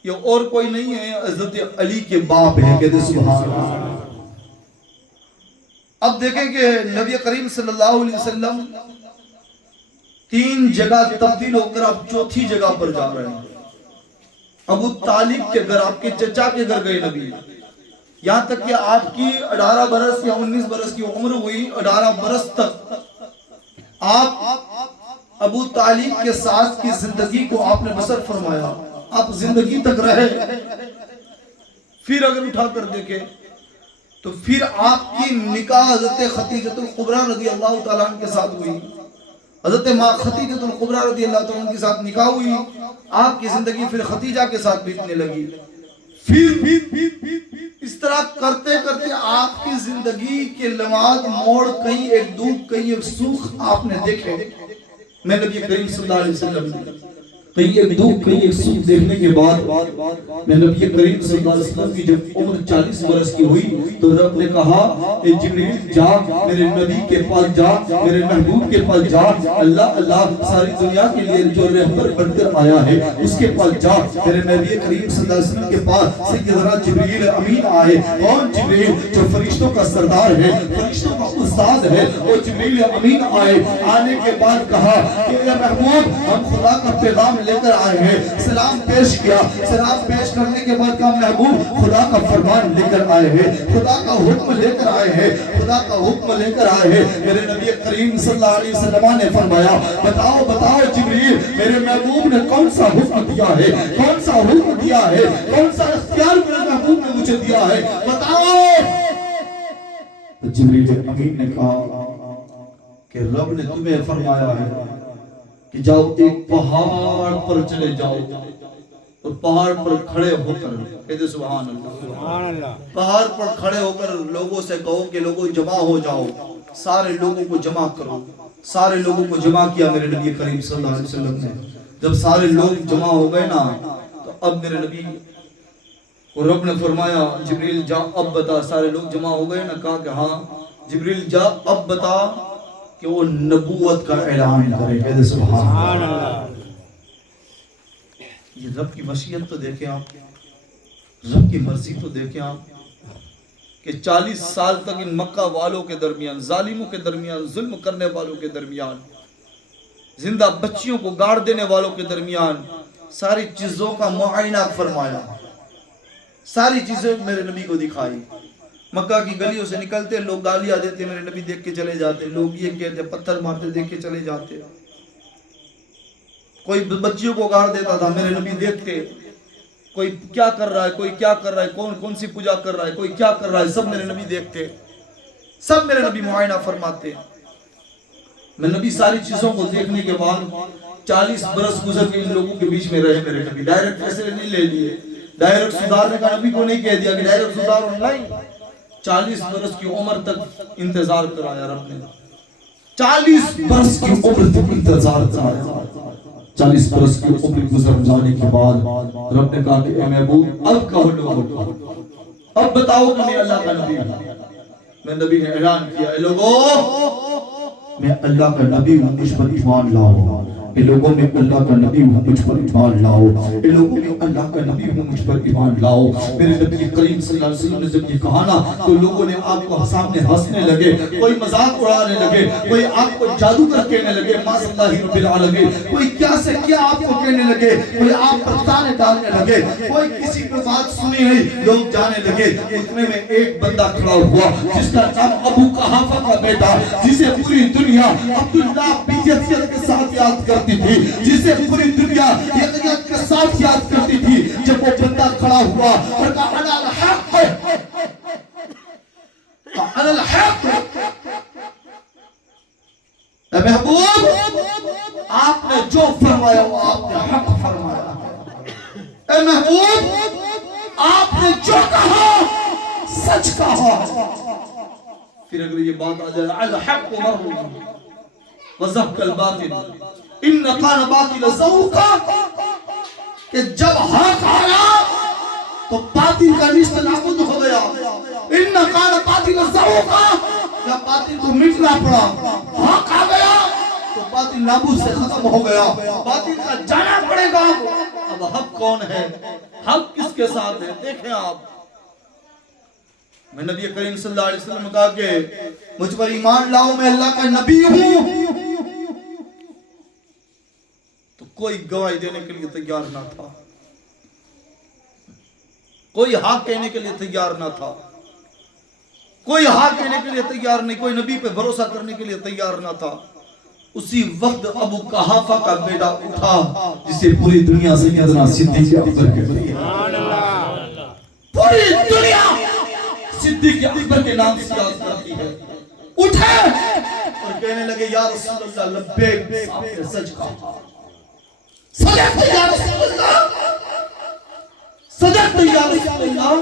یہ اور کوئی نہیں ہے، حضرت علی کے باپ ہیں. کہتے سبحان اللہ. اب دیکھیں کہ نبی کریم صلی اللہ علیہ وسلم 3 جگہ تبدیل ہو کر اب 4تھی جگہ پر جا رہے ہیں. ابو طالب کے گھر، آپ کے چچا کے گھر گئے نبی. یہاں تک کہ آپ کی 18 برس یا 19 برس کی عمر ہوئی. 18 برس تک آپ ابو طالب کے ساتھ کی زندگی کو آپ نے بسر فرمایا. آپ زندگی تک رہے. پھر اگر اٹھا کر دیکھیں تو پھر آپ کی نکاح حضرت خدیجہ الکبریٰ رضی اللہ تعالیٰ عنہ کے ساتھ ہوئی. حضرت ماں خدیجہ الکبریٰ رضی اللہ تعالیٰ عنہ کے ساتھ نکاح ہوئی. آپ کی زندگی پھر خدیجہ کے ساتھ بیتنے لگی. پھر اس طرح کرتے کرتے آپ کی زندگی کے لمحات موڑ، کہیں ایک دکھ، کہیں ایک سوکھ آپ نے دیکھے. میں نبی کریم صلی اللہ علیہ وسلم کہیں ایک دکھ، کہیں ایک سوکھ دیکھنے کے بعد میں نبی کریم صلی اللہ علیہ وسلم کی جب عمر 40 برس کی ہوئی تو رب نے کہا اے جبریل جا، میرے نبی کے پاس جا، میرے محبوب کے پاس جا. اللہ ساری دنیا کے لیے جو رہبر بن کر آیا ہے اس کے پاس جا. میرے نبی کریم صلی اللہ علیہ وسلم کے پاس سیدنا جبریل امین آئے. کون جبریل؟ جو فرشتوں کا سردار ہے، فرشتوں کا استاد ہے. وہ جبریل امین آئے. آنے کے بعد کہا کہ اے محبوب، ہم خدا کا پیغام لے کر آئے ہیں. سلام پیش کیا. سلام پیش کرنے کے بعد کہا محبوب، خدا کا فرمان لے کر آئے ہیں، خدا کا حکم لے کر آئے ہیں، خدا کا حکم لے کر آئے ہیں. میرے نبی کریم صلی اللہ علیہ وسلم نے فرمایا بتاؤ جبریل، میرے محبوب نے کون سا حکم دیا ہے، کون سا حکم دیا ہے، کون سا اختیار میرے محبوب نے مجھے دیا ہے، بتاؤ. جبریل امین نے کہا کہ رب نے تمہیں فرمایا ہے کہ جاؤ ایک پہاڑ پر چلے جاؤ اور پہاڑ پر کھڑے ہو کر کہتے سبحان اللہ، پہاڑ پر کھڑے ہو کر لوگوں سے کہو کہ لوگوں جمع ہو جاؤ، سارے لوگوں کو جمع کرو۔ سارے لوگوں کو جمع کیا میرے نبی کریم صلی اللہ علیہ وسلم نے۔ جب سارے لوگ جمع ہو گئے نا تو اب میرے نبی اور رب نے فرمایا جبریل جا اب بتا، سارے لوگ جمع ہو گئے نا، کہا کہ ہاں جبریل جا اب بتا کہ وہ نبوت کا اعلان کرے۔ کہتے سبحان اللہ۔ یہ رب کی مشیت تو دیکھیں آپ، رب کی مرضی تو دیکھیں آپ کہ 40 سال تک ان مکہ والوں کے درمیان، ظالموں کے درمیان، ظلم کرنے والوں کے درمیان، زندہ بچیوں کو گاڑ دینے والوں کے درمیان ساری چیزوں کا معائنہ فرمایا، ساری چیزیں میرے نبی کو دکھائی۔ مکہ کی گلیوں سے نکلتے لوگ گالیاں دیتے، میرے نبی دیکھ کے چلے جاتے، لوگ یہ کہتے پتھر مارتے، دیکھ کے چلے جاتے، کوئی بچیوں کو گاڑ دیتا تھا، میرے نبی دیکھتے، کوئی کیا کر رہا ہے، کوئی کیا کر رہا ہے، کون سی پوجا کر رہا ہے، کوئی کیا کر رہا ہے، سب میرے نبی دیکھتے، سب میرے نبی معائنہ فرماتے۔ میرے نبی ساری چیزوں کو دیکھنے کے بعد 40 برس گزر کے ان لوگوں کے بیچ میں رہے۔ میرے نبی ڈائریکٹ فیصلے نہیں لے لیے، ڈائریکٹ سدھارنے کا نبی کو نہیں کہہ دیا کہ ڈائریکٹ سدھارو، نہیں، 40 برس کی عمر تک انتظار کرایا رب نے، 40 برس کی عمر تک انتظار کرایا۔ 40 برس کی عمر گزر جانے کے بعد رب نے کہا کہ اے محبوب اب کہو لوگوں کو، اب بتاؤ کہ میں اللہ کا نبی ہوں۔ میں نبی نے اعلان کیا، اے لوگوں میں اللہ کا نبی ہوں، مجھ پر ایمان لاؤ۔ اے لوگوں میں اللہ کا نبی ہوں، مجھ پر ایمان لاؤ۔ اے لوگوں میں اللہ کا نبی ہوں، مجھ پر ایمان لاؤ۔ میرے نبی کریم صلی اللہ علیہ وسلم نے جب یہ کہا نا تو لوگوں نے آپ کو سامنے ہنسنے لگے، کوئی مذاق اڑانے لگے، کوئی آپ کو جادوگر کہنے لگے، ماذ اللہ رب العالمین، کوئی کیا سے کیا آپ کو کہنے لگے، کوئی آپ پر تانے ڈالنے لگے، کوئی کسی پر بات سنی نہیں، لوگ جانے لگے۔ اتنے میں ایک بندہ کھڑا ہوا جس کا نام ابو قحافہ کا بیٹا، جسے پوری دنیا عبداللہ بیجتیت کے ساتھ یاد کرتی تھی، جسے پوری دنیا یقینیت کے ساتھ یاد کرتی تھی، جب وہ بندہ کھڑا ہوا اور کہا انا الحق، انا الحق، اے محبوب آپ نے جو فرمایا وہ آپ نے حق فرمایا، اے محبوب آپ نے جو کہا سچ کہا۔ پھر اگر یہ بات آ جائے الحق مرحوم وزحق الباطل ان کان باطل زہوقا، کہ جب حق آیا تو باطل کا نیست نابود ہو گیا، ان کان باطل زہوقا، جب باطل کو مٹنا پڑا، حق آ گیا تو باطل نابود سے ختم ہو گیا، باطل کا جانا پڑے گا۔ اب حق کون ہے، حق کس کے ساتھ ہے؟ دیکھیں آپ، میں نبی کریم صلی اللہ علیہ وسلم نے کہا کہ مجھ پر ایمان لاؤ، میں اللہ کا نبی ہوں، تو کوئی گواہی دینے کے لیے تیار نہ تھا، کوئی حق کہنے کے لیے تیار نہ تھا، کوئی حق کہنے کے لیے تیار نہیں، کوئی نبی پہ بھروسہ کرنے کے لیے تیار نہ تھا۔ اسی وقت ابو قحافہ کا بیٹا اٹھا جسے پوری دنیا سیدنا صدیق اکبر کہتی ہے، پوری دنیا صدیق اکبر کے نام سے یاد کرتی ہے، اٹھے اور کہنے لگے یا رسول اللہ لبیک، آپ نے سچ کہا، صدقت یا رسول اللہ، صدقت یا رسول اللہ،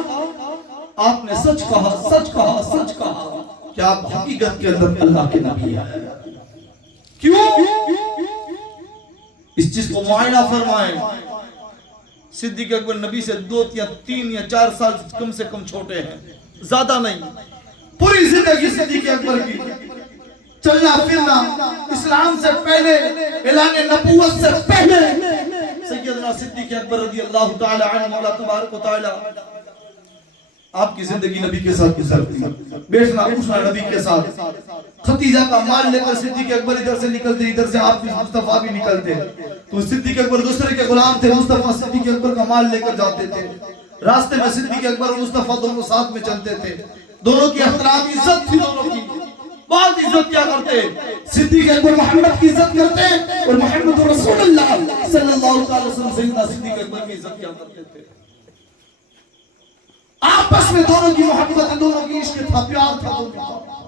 آپ نے سچ کہا، سچ کہا، سچ کہا کہ آپ حقیقت کے اندر اللہ کے نبی ہیں۔ کیوں؟ اس چیز کو معائنہ فرمائیں، صدیق اکبر نبی سے 2 یا 3 یا 4 سال کم سے کم چھوٹے ہیں، زیادہ نہیں۔ پوری زندگی صدیق اکبر کی چلنا پھرنا، اسلام سے پہلے، اعلان نبوت سے پہلے سیدنا صدیق اکبر رضی اللہ تعالی عنہ مولا تبارک و تعالی آپ کی زندگی نبی کے ساتھ گزرتی، بیٹھنا اٹھنا نبی کے ساتھ، ختیجہ کا مال لے کر صدیق اکبر ادھر سے نکلتے، ادھر سے آپ مصطفیٰ بھی نکلتے، تو صدیق اکبر دوسرے کے غلام تھے، مصطفیٰ صدیق اکبر کا مال لے کر جاتے تھے، راستے میں صدیق اکبر اور مصطفیٰ دونوں ساتھ میں چلتے تھے، دونوں کی احترام عزت تھی، دونوں کی بہت عزت کیا کرتے، صدیق اکبر محمد کی عزت کرتے اور محمد رسول اللہ صلی اللہ علیہ وسلم سیدنا صدیق اکبر کی عزت کیا کرتے تھے۔ آپس میں دونوں کی محبت، دونوں کی عشق تھا، پیار تھا دونوں کا۔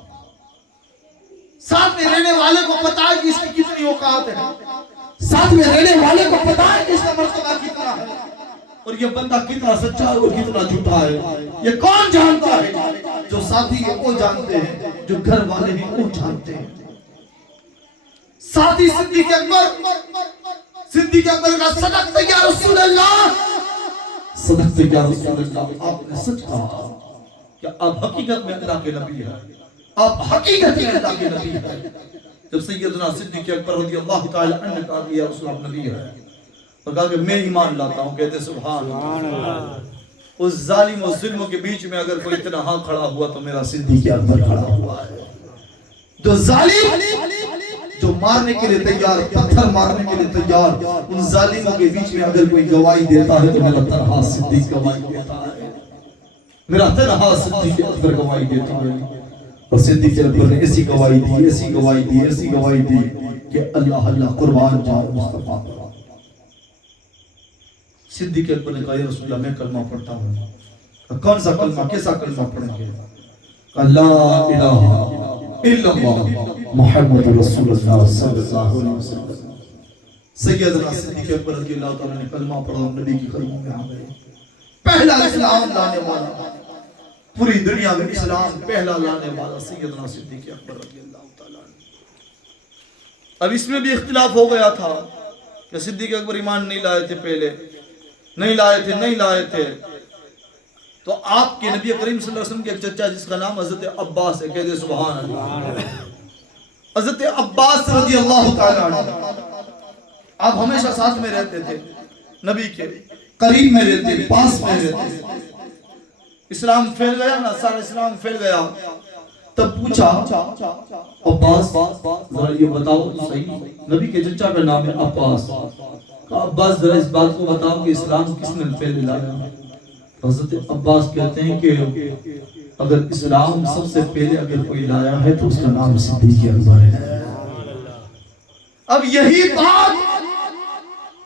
ساتھ میں رہنے والے کو پتا ہے کہ اس کی کتنی اوقات ہے، ساتھ میں رہنے والے کو پتا ہے کہ اس کا مرتبہ کتنا ہے اور یہ بندہ کتنا سچا ہے اور کتنا جھوٹا ہے. یہ کون جانتا ہے؟ جو ساتھی ہیں وہ جانتے ہیں، جو گھر والے ہیں وہ جانتے ہیں. ساتھی صدیق اکبر کا صدقت یا رسول اللہ، صدقت یا رسول اللہ، آپ نے سچ کہا کہ آپ حقیقت میں اللہ کے نبی ہیں، آپ حقیقت میں اللہ کے نبی ہیں. جب سیدنا صدیق اکبر رضی اللہ تعالی عنہ نے کہا کہ یا رسول اللہ نبی ہے اور کہا کہ میں ایمان لاتا ہوں، کہتے سبحان اللہ. اس ظالم و ظلموں کے بیچ میں اگر کوئی تنہا کھڑا ہوا تو میرا صدیق اکبر کھڑا ہوا ہے. جو ظالم جو مارنے کے لیے تیار، پتھر مارنے کے لیے تیار، ان ظالموں کے بیچ میں اگر کوئی گواہی دیتا ہے تو میرا تنہا صدیق گواہی دیتا ہے، میرا تنہا صدیق اکبر گواہی دیتا ہے. اور صدیق اکبر نے ایسی گواہی دی، ایسی گواہی دی، ایسی گواہی دی کہ اللہ اللہ قربان جاؤ مصطفیٰ. صدیق اکبر نے کہا یا رسول اللہ میں کلمہ پڑھتا ہوں. کون سا کلمہ، کیسا کلمہ پڑھیں گے؟ لا الہ الا اللہ محمد رسول اللہ صلی اللہ علیہ وسلم. سیدنا صدیق اکبر رضی اللہ تعالیٰ نے کلمہ پڑھا، نبی کی قدموں میں آ گئے. پہلا اسلام لانے والا، پوری دنیا میں اسلام پہلا لانے والا سیدنا صدیق اکبر رضی اللہ تعالیٰ عنہ. اب اس میں بھی اختلاف ہو گیا تھا کہ صدیق اکبر ایمان نہیں لائے تھے، پہلے نہیں لائے تھے. تو آپ کے نبی کریم صلی اللہ علیہ وسلم کے ایک چچا جس کا نام حضرت عباس ہے، کہتے سبحان اللہ. حضرت عباس رضی اللہ تعالیٰ عنہ آپ ہمیشہ ساتھ میں رہتے تھے، نبی کے قریب میں رہتے، پاس میں رہتے. اسلام پھیل گیا نا، سارا اسلام پھیل گیا. تب پوچھا عباس ذرا یہ بتاؤ صحیح، نبی کے چچا کا نام ہے عباس، عباس ذرا اس بات کو بتاؤ کہ اسلام کس نے پھیل لایا؟ حضرت عباس کہتے ہیں کہ اگر اسلام سب سے پہلے اگر کوئی لایا ہے تو اس کا نام صدیق اکبر ہے. اب یہی بات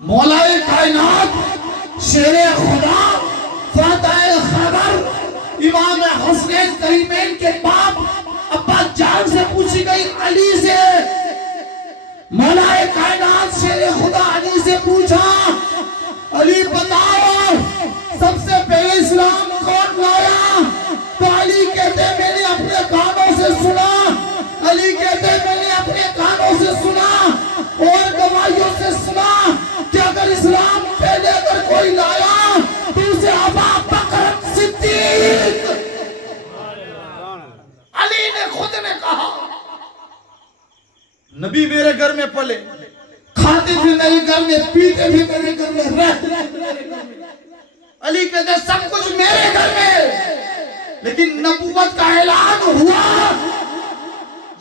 مولا کائنات، شیر خدا، فاتح خیبر، امام حسنین کریمین کے باپ عباس جان سے پوچھی گئی، علی سے. مولا کائنات شیر خدا علی سے پوچھا، علی بتاؤ سب سے پہلے اسلام کون لایا؟ تو علی کہتے میں نے اپنے کانوں سے سنا، علی کہتے میں نے اپنے کانوں سے سنا اور گواہیوں سے سنا کہ اگر اسلام پہلے اگر کوئی لایا تو اسے ابا بکر صدیق. علی نے خود نے کہا نبی میرے گھر میں پلے، کھاتے بھی میرے گھر میں، پیتے بھی میرے گھر میں، رہتے بھی میرے گھر میں. علی کہتے سب کچھ میرے گھر میں، لیکن نبوت کا اعلان ہوا،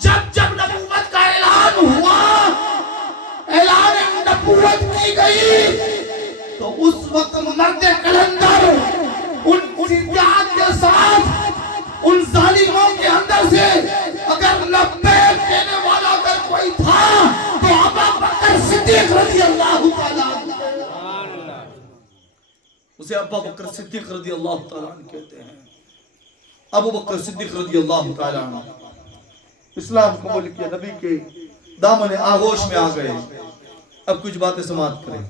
جب نبوت کا اعلان ہوا، اعلان نبوت کی گئی، تو اس وقت مرد کلندر ان سیاحت کے ساتھ ان ظالموں کے اندر سے اگر لبیک کہنے والا اگر کوئی تھا تو ابا بکر صدیق رضی اللہ تعالیٰ اسے ابا بکر صدیق رضی اللہ تعالیٰ عنہ کہتے ہیں. ابو بکر صدیق رضی اللہ تعالیٰ عنہ اسلام قبول کیا، نبی کے دامن آغوش میں آ گئے. اب کچھ باتیں سماعت کریں.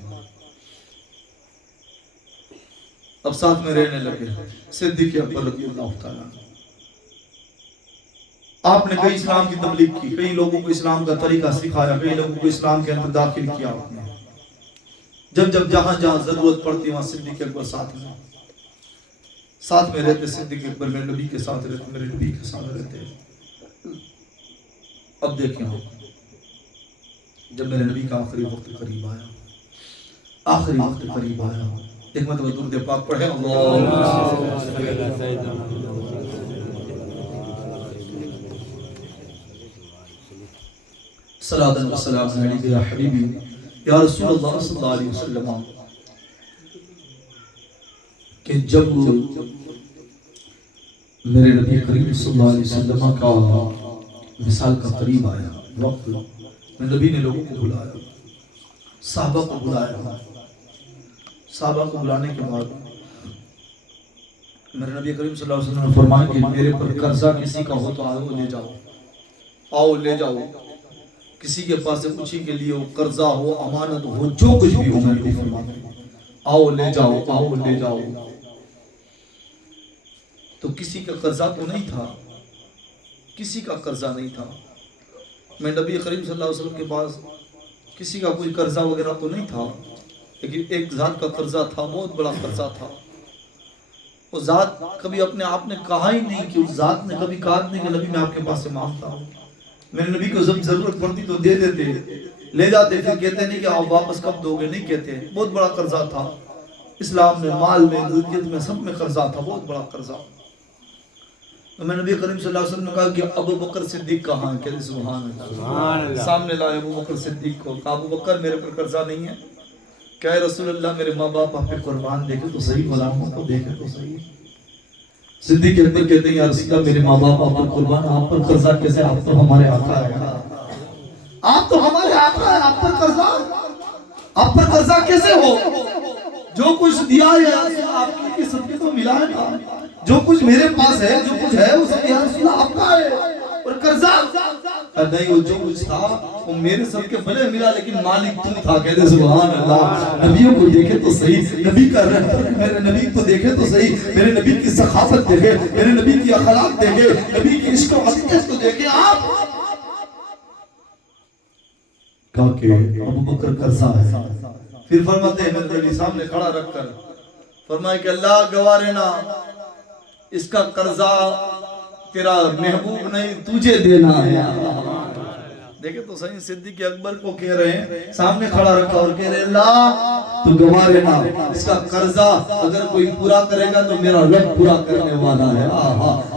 اب ساتھ میں رہنے لگے صدیق اکبر رضی اللہ تعالیٰ عنہ. آپ نے کئی اسلام کی تبلیغ کی، کئی لوگوں کو اسلام کا طریقہ سکھایا، کئی لوگوں کو اسلام کے اندر داخل کیا. آپ نے جب جہاں ضرورت پڑتی وہاں صدیق اکبر ساتھ میں رہتے. صدیق اکبر میرے نبی کے ساتھ رہتے، میرے نبی کے ساتھ رہتے. اب دیکھیں جب میرے نبی کا آخری وقت قریب آیا، ایک مرتبہ درود پاک پڑھیں، صلاۃ و سلام علیک یا حبیبی یا رسول اللہ صلی اللہ علیہ وسلم. کہ جب میرے نبی کریم صلی اللہ علیہ وسلم کا مثال کا قریب آیا وقت، میں نبی نے لوگوں کو بلایا، صحابہ کو بلایا. صحابہ کو بلانے کے بعد میرے نبی کریم صلی اللہ علیہ وسلم نے فرمایا کہ میرے پر قرضہ کسی کا ہو تو آؤ لے جاؤ. کسی کے پاس سے کچھ کے لیے قرضہ ہو امانت ہو جو کچھ بھی ہو میں نبی فرماتے ہیں آؤ لے جاؤ آؤ لے جاؤ. تو کسی کا قرضہ تو نہیں تھا, کسی کا قرضہ نہیں تھا. میں نبی کریم صلی اللہ علیہ وسلم کے پاس کسی کا کوئی قرضہ وغیرہ تو نہیں تھا, لیکن ایک ذات کا قرضہ تھا, بہت بڑا قرضہ تھا. وہ ذات کبھی اپنے آپ نے کہا ہی نہیں کہ اس ذات نے کبھی کہا نہیں کہ نبی میں آپ کے پاس سے مانگتا ہوں. میرے نبی کو جب ضرورت پڑتی تو دے دیتے, لے جاتے, پھر کہتے نہیں کہ آپ واپس کب دو گے, نہیں کہتے. بہت بڑا قرضہ تھا اسلام میں, مال میں, ذریت میں, سب میں قرضہ تھا, بہت بڑا قرضہ. تو میں نبی کریم صلی اللہ علیہ وسلم نے کہا کہ ابو بکر صدیق کہاں ہے؟ کہتے سبحان اللہ. سامنے لائے ابو بکر صدیق کو, کہا ابو بکر میرے پر قرضہ نہیں ہے. کہے رسول اللہ میرے ماں باپ آپ پہ قربان دیکھے تو صحیح, غلاموں کو دیکھے تو صحیح. صدیق اکبر کہتے ہیں یا رسول اللہ میرے ماں باپ آپ پر قربان, آپ پر قرضہ کیسے؟ آپ تو ہمارے آقا ہے, آپ تو ہمارے آقا ہے, آپ پر قرضہ, آپ پر قرضہ کیسے ہو؟ جو کچھ دیا ہے آپ کی صدقے تو ملا ہے نا, جو کچھ میرے پاس ہے, جو کچھ ہے وہ سب یا رسول اللہ آپ کا ہے, اور قرضہ نہیں, وہ جو کچھ تھا وہ میرے صدقے بھلے ملا لیکن مالک تو تھا. کہتے سبحان اللہ. نبیوں کو دیکھے تو صحیح, نبی کا رہبر میرے نبی کو دیکھے تو صحیح, میرے نبی کی سخاوت دیکھے, میرے نبی کی اخلاق دیکھے, نبی کی عشق و عقیدت کو دیکھے. آپ کہا کہ ابو بکر قرضہ ہے. پھر فرماتے ہیں میرے نبی سامنے کھڑا رکھ کر فرمائے کہ اللہ گواہ رہنا, اس کا قرضہ تیرا محبوب نہیں تجھے دینا ہے. دیکھیں تو صحیح, صدیق اکبر کو کہہ رہے ہیں, سامنے کھڑا رکھا اور کہہ رہے اللہ تو گواہ رہنا, اس کا قرضہ اگر کوئی پورا کرے گا تو میرا رب پورا کرنے والا ہے.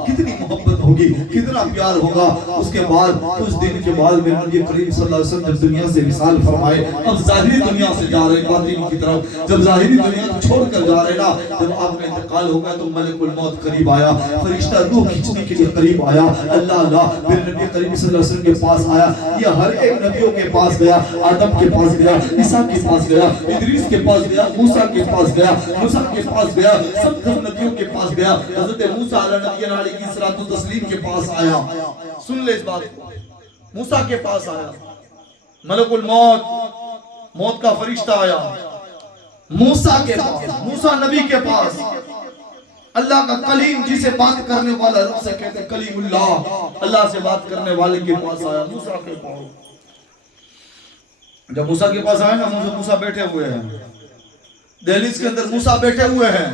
کتنی محبت ہوگی, کتنا پیار ہوگا. اس کے بعد کچھ دن کے بعد میرے نبی کریم صلی اللہ علیہ وسلم جب دنیا سے وصال فرمائے, اب ظاہری دنیا سے جا رہے باطن کی طرف, جب ظاہری دنیا کو چھوڑ کر جا رہے نا, جب آپ کا انتقال ہوگا تو ملک الموت قریب آیا, فرشتہ روح کھینچنے کے لیے قریب آیا. اللہ میرے نبی کریم صلی اللہ علیہ وسلم کے پاس آیا. یہ ہر ایک نبیوں کے پاس گیا, آدم کے پاس گیا, عیسیٰ کے پاس گیا, ادریس کے پاس گیا, موسیٰ کے پاس گیا, موسیٰ کے پاس گیا, سب نبیوں کے پاس گیا. حضرت موسیٰ علیہ الصلوۃ والتسلیم کے پاس آیا. سن لے اس بات کو, موسیٰ کے پاس آیا, ملک الموت, موت کا فرشتہ آیا موسیٰ کے پاس, موسیٰ نبی کے پاس. اللہ کا کلیم جسے بات کرنے والا رب سے کہتے کلیم اللہ, اللہ سے بات کرنے والے کے پاس آیا, موسیٰ کے پاس. جب موسیٰ کے پاس آیا نا, موسیٰ بیٹھے ہوئے ہیں دہلیز کے اندر, موسیٰ بیٹھے ہوئے ہیں.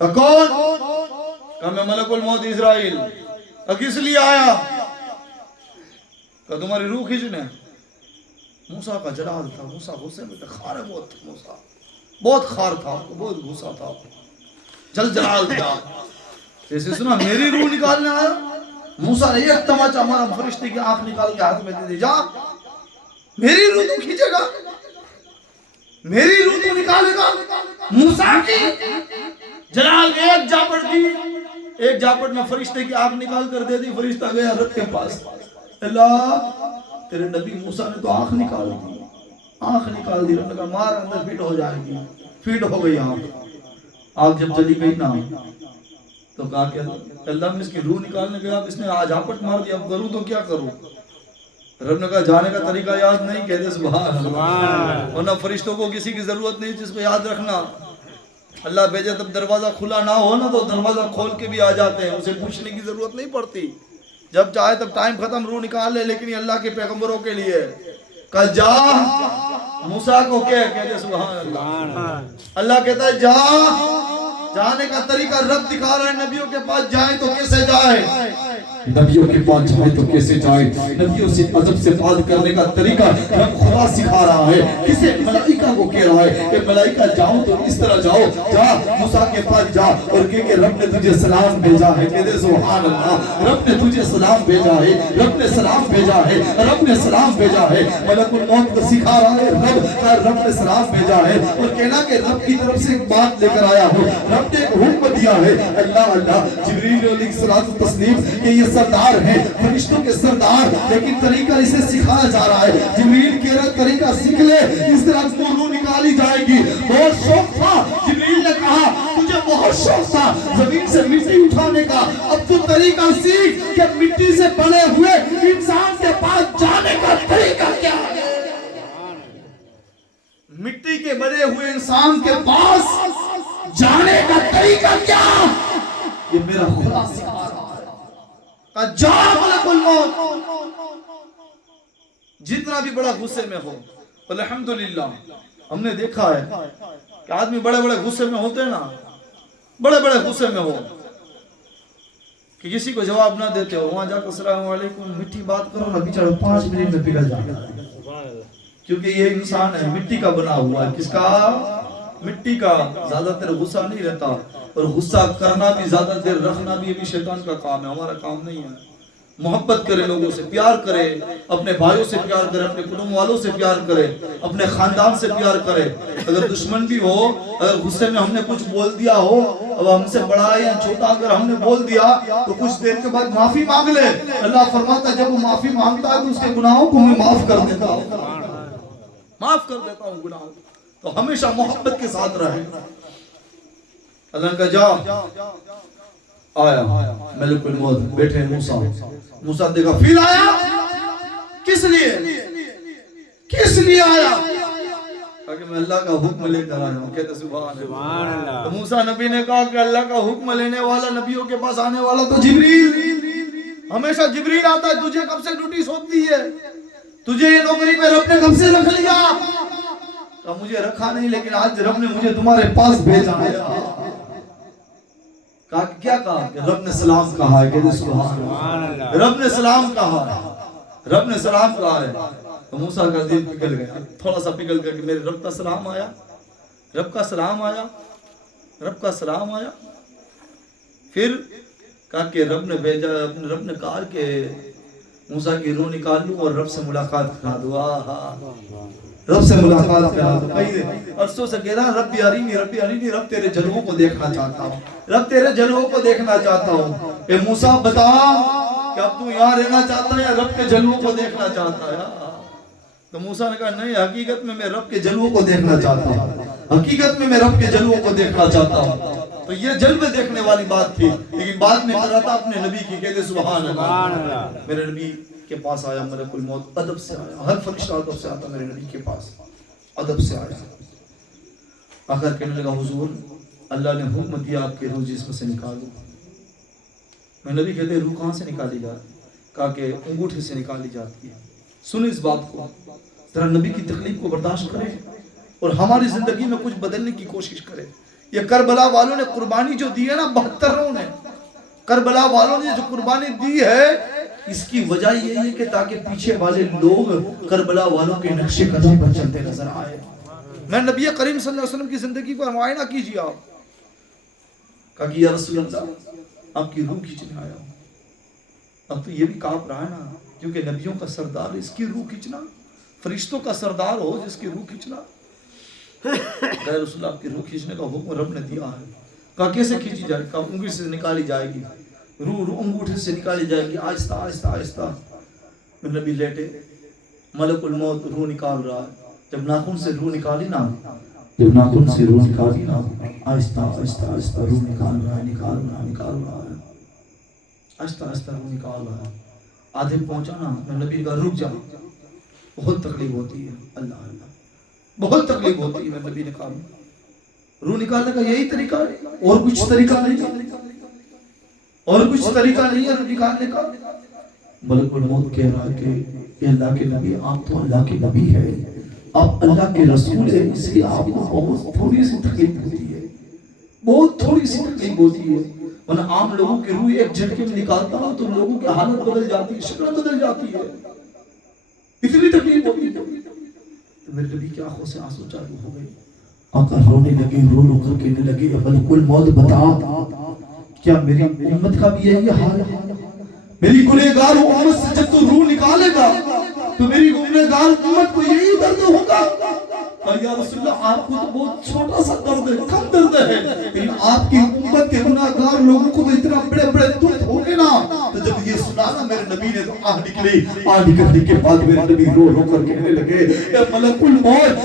کہا کون؟ کہا میں ملک الموت اسرائیل. کہا کس لیے آیا؟ کہا تمہاری روح کھینچنے. موسیٰ کا جلال تھا, موسیٰ غصے میں تھا, خار بہت تھا, موسیٰ بہت خار تھا, بہت غصہ تھا, جل جلال تھا. جیسے سنا میری روح نکالنے آیا. موسیٰ نے ایک تماچا مارا, فرشتے کی آنکھ نکال کے ہاتھ میں دے دی, جا میری روح تو کھینچے گا, میری روح تو نکالے گا. موسیٰ کی جلال ایک جاپٹ دی, ایک جاپٹ میں فرشتے کی آنکھ نکال کر دے دی. فرشتہ گیا رب کے پاس, اللہ تیرے نبی موسیٰ نے تو آنکھ نکال دی, آنکھ نکال دی. رب نے کہا مار, اندر فیٹ ہو جائے گی. فیٹ ہو گئی آنکھ. آنکھ جب چلی گئی نا تو کہا کہ اللہ میں اس کی روح نکالنے گیا, اب اس نے جاپٹ مار دیا, اب کروں تو کیا کروں. رب نے کہا جانے کا طریقہ یاد نہیں, کہتے سبحان اللہ. ورنہ فرشتوں کو کسی کی ضرورت نہیں جس کو یاد رکھنا. اللہ بھیجے تب دروازہ کھلا نہ ہو نا تو دروازہ کھول کے بھی آ جاتے ہیں, اسے پوچھنے کی ضرورت نہیں پڑتی. جب چاہے تب ٹائم ختم, روح نکال لے. لیکن یہ اللہ کے پیغمبروں کے لیے کہا جا موسیٰ کو کہتے سبحان اللہ. اللہ کہتا ہے جا, جانے کا طریقہ رب دکھا رہا ہے. نبیوں کے پاس جائیں تو کیسے جائیں, نبیوں کے پاس جائیں تو کیسے جائیں. نبیوں سے ادب سے بات کرنے کا طریقہ رب خدا سکھا رہا ہے. کسے ملائکہ کو کہہ رہا ہے کہ ملائکہ جاؤ تو اس طرح جاؤ, جا موسیٰ کے پاس جا اور کہہ کہ رب نے تجھے سلام بھیجا ہے. کہتے سبحان اللہ, رب نے تجھے سلام بھیجا ہے, رب نے سلام بھیجا ہے, رب نے سلام بھیجا ہے. ملک الموت کو سکھا رہا ہے رب نے سلام بھیجا ہے, اور کہنا کہ رب کی طرف سے ایک بات لے کر آیا ہوں, رب نے ایک حکم دیا ہے. اللہ جبریل علیہ الصلوۃ والتسلیم کہ یہ سردار ہیں, فرشتوں کے سردار, لیکن طریقہ اسے سکھایا جا رہا ہے. جبریل کہہ رہا طریقہ سیکھ لے, اس طرح روح نکالی جائے گی. بہت شوق تھا, جبریل نے کہا تجھے بہت شوق تھا, زمین سے مٹی اٹھانے کا، اب تو طریقہ سیکھ کہ مٹی سے بنے ہوئے انسان کے پاس جانے کا طریقہ کیا ہے۔ مٹی کے بنے ہوئے انسان کے پاس جانے کا طریقہ کیا؟ یہ میرا خدا سکھا رہا ہے کہ جا ملک الموت، جتنا بھی بڑا غصے میں ہو۔ الحمدللہ ہم نے دیکھا ہے کہ آدمی بڑے بڑے غصے میں ہوتے ہیں نا، بڑے بڑے غصے میں ہو کہ کسی کو جواب نہ دیتے ہو، وہاں جا کر السلام علیکم میٹھی بات کرو نا، بیچارہ 5 منٹ میں پگھل جاتا ہے، کیونکہ یہ انسان ہے مٹی کا بنا ہوا ہے۔ کس کا؟ مٹی کا۔ زیادہ تر غصہ نہیں رہتا، اور غصہ کرنا بھی، زیادہ دیر رکھنا بھی، یہ بھی شیطان کا کام ہے، ہمارا کام نہیں ہے۔ محبت کرے، لوگوں سے پیار کرے، اپنے بھائیوں سے پیار کرے، اپنے کنب والوں سے پیار کرے، اپنے خاندان سے پیار کرے۔ اگر دشمن بھی ہو، اگر غصے میں ہم نے کچھ بول دیا ہو، اب ہم سے بڑا یا چھوٹا اگر ہم نے بول دیا تو کچھ دیر کے بعد معافی مانگ لے۔ اللہ فرماتا ہے جب وہ معافی مانگتا ہے تو اس کے گناہوں کو میں معاف کر دیتا ہوں، معاف کر دیتا ہوں گناہوں۔ تو ہمیشہ محبت کے ساتھ رہے۔ اللہ نے کہا جا، آیا ملک الموت، بیٹھے موسیٰ۔ موسیٰ دیکھا، پھر آیا، کس لیے؟ کس لیے آیا؟ کہ میں اللہ کا حکم لے کر آیا ہوں۔ کہتے سبحان اللہ۔ تو موسیٰ نبی نے کہا کہ اللہ کا حکم لینے والا، نبیوں کے پاس آنے والا تو جبریل، ہمیشہ جبریل آتا ہے۔ تجھے کب سے ڈیوٹی سونپتی ہے؟ تجھے یہ نوکری پہ رب نے کب سے رکھ لیا؟ کہا مجھے رکھا نہیں، لیکن آج رب نے مجھے تمہارے پاس بھیجا ہے۔ کہا کیا کہا؟ کہ رب نے سلام کہا ہے۔ کہتے سبحان اللہ، رب نے سلام کہا ہے، رب نے سلام کہا ہے۔ تو موسیٰ کا دل پگھل گیا، تھوڑا سا پگھل گیا کہ میرے رب کا سلام آیا، رب کا سلام آیا، رب کا سلام آیا۔ پھر کہا کہ رب نے بھیجا، رب نے کہا کہ موسیٰ کی روح نکال لوں اور رب سے ملاقات کرا دو۔ رب سے ملاقات کرا دو۔ عرصوں سے کہہ رہا رب ارینی، رب ارینی، رب تیرے جلووں کو دیکھنا چاہتا ہوں، رب تیرے جلووں کو دیکھنا چاہتا ہوں۔ اے موسیٰ بتا کہ اب تو یہاں رہنا چاہتا ہے یا رب کے جلووں کو دیکھنا چاہتا ہے؟ تو موسیٰ نے کہا نہیں، حقیقت میں رب کے جلووں کو دیکھنا چاہتا ہوں، حقیقت میں رب کے جلووں کو دیکھنا چاہتا ہوں۔ تو یہ جلوے دیکھنے والی بات تھی، لیکن بعد میں کر رہا تھا اپنے نبی کی۔ کہتے سبحان اللہ، میرے نبی کے پاس آیا ملک الموت، ادب سے آیا، ہر فرشتہ ادب سے آتا میرے نبی کے پاس، ادب سے آیا۔ آخر کہنے لگا حضور اللہ نے حکم دیا آپ کے روح جسم سے نکالو۔ میں نبی کہتے روح کہاں سے نکالی جاتی؟ کہا کہ انگوٹھے سے نکالی جاتی ہے۔ سنیں اس بات کو، ذرا نبی کی تکلیف کو برداشت کریں اور ہماری زندگی میں کچھ بدلنے کی کوشش کریں۔ یہ کربلا والوں نے قربانی جو دی ہے نا، 72 نے کربلا والوں نے جو قربانی دی ہے، اس کی وجہ یہ ہے کہ تاکہ پیچھے والے لوگ کربلا والوں کے نقش قدم پر چلتے نظر آئے۔ میں نبی کریم صلی اللہ علیہ وسلم کی زندگی پر معائنہ کیجیے آپ۔ کہا کہ یا رسول اللہ آپ کی روح کھینچنے آیا ہوں۔ اب تو یہ بھی کام رہا ہے نا، کیونکہ نبیوں کا سردار اس کی روح کھینچنا، فرشتوں کا سردار ہو جس کی روح کھینچنا۔ یا رسول اللہ آپ کی روح کھینچنے کا حکم رب نے دیا ہے۔ کہا کیسے کھینچی جائے؟ کہا انگلی سے نکالی جائے گی، روح انگوٹھے سے نکالی جائے گی، آہستہ آہستہ آہستہ۔ نبی لیٹے، ملک الموت روح نکال رہا ہے۔ جب ناخن سے روح نکالی نا، جب ناخن سے روح نکالی نا، آہستہ آہستہ آہستہ روح نکال رہا ہے، نکال رہا ہے، نکال رہا ہے، آہستہ آہستہ روح نکال رہا ہے۔ آدھے پہنچا نا، میں نبی کا رک جا، بہت تکلیف ہوتی ہے، اللہ اللہ بہت تکلیف ہوتی ہے۔ میں نبی نے کہا روح نکالنے کا یہی طریقہ ہے، اور کچھ طریقہ نہیں، اور کچھ طریقہ نہیں ہے روح نکالنے کا۔ ملک الموت کہہ رہا ہے کہ اللہ کے نبی آپ تو اللہ کے نبی ہے، آپ اللہ کے رسول ہیں، اس لیے آپ کو بہت تھوڑی سی تکلیف ہوتی ہے، بہت تھوڑی سی تکلیف ہوتی ہے۔ ورنہ عام لوگوں کی روح ایک جھٹکے میں نکالتا ہوں تو لوگوں کی حالت بدل جاتی ہے، شکل بدل جاتی ہے، اتنی تکلیف ہوتی ہے۔ تو میرے نبی کی آنکھوں سے آنسو چالو ہو گئے، آقا رونے لگے، رو رو کر کہنے لگے ملک الموت بتا کیا میری امت کا بھی یہی حال ہے؟ میری گنہگار امت سے جب تو روح نکالے گا تو میری گنہگار امت کو یہی درد ہوگا؟ یا رسول اللہ آپ کو تو بہت چھوٹا سا درد ہے، کم درد ہے، لیکن آپ کی امت کے گنہگار لوگوں کو تو اتنا بڑے بڑے درد ہوگے نا۔ تو جب یہ سنا نا میرے نبی نے تو آہ نکلی، آہ نکلنے کے بعد میرے نبی رو رو کر کہنے لگے اے ملک الموت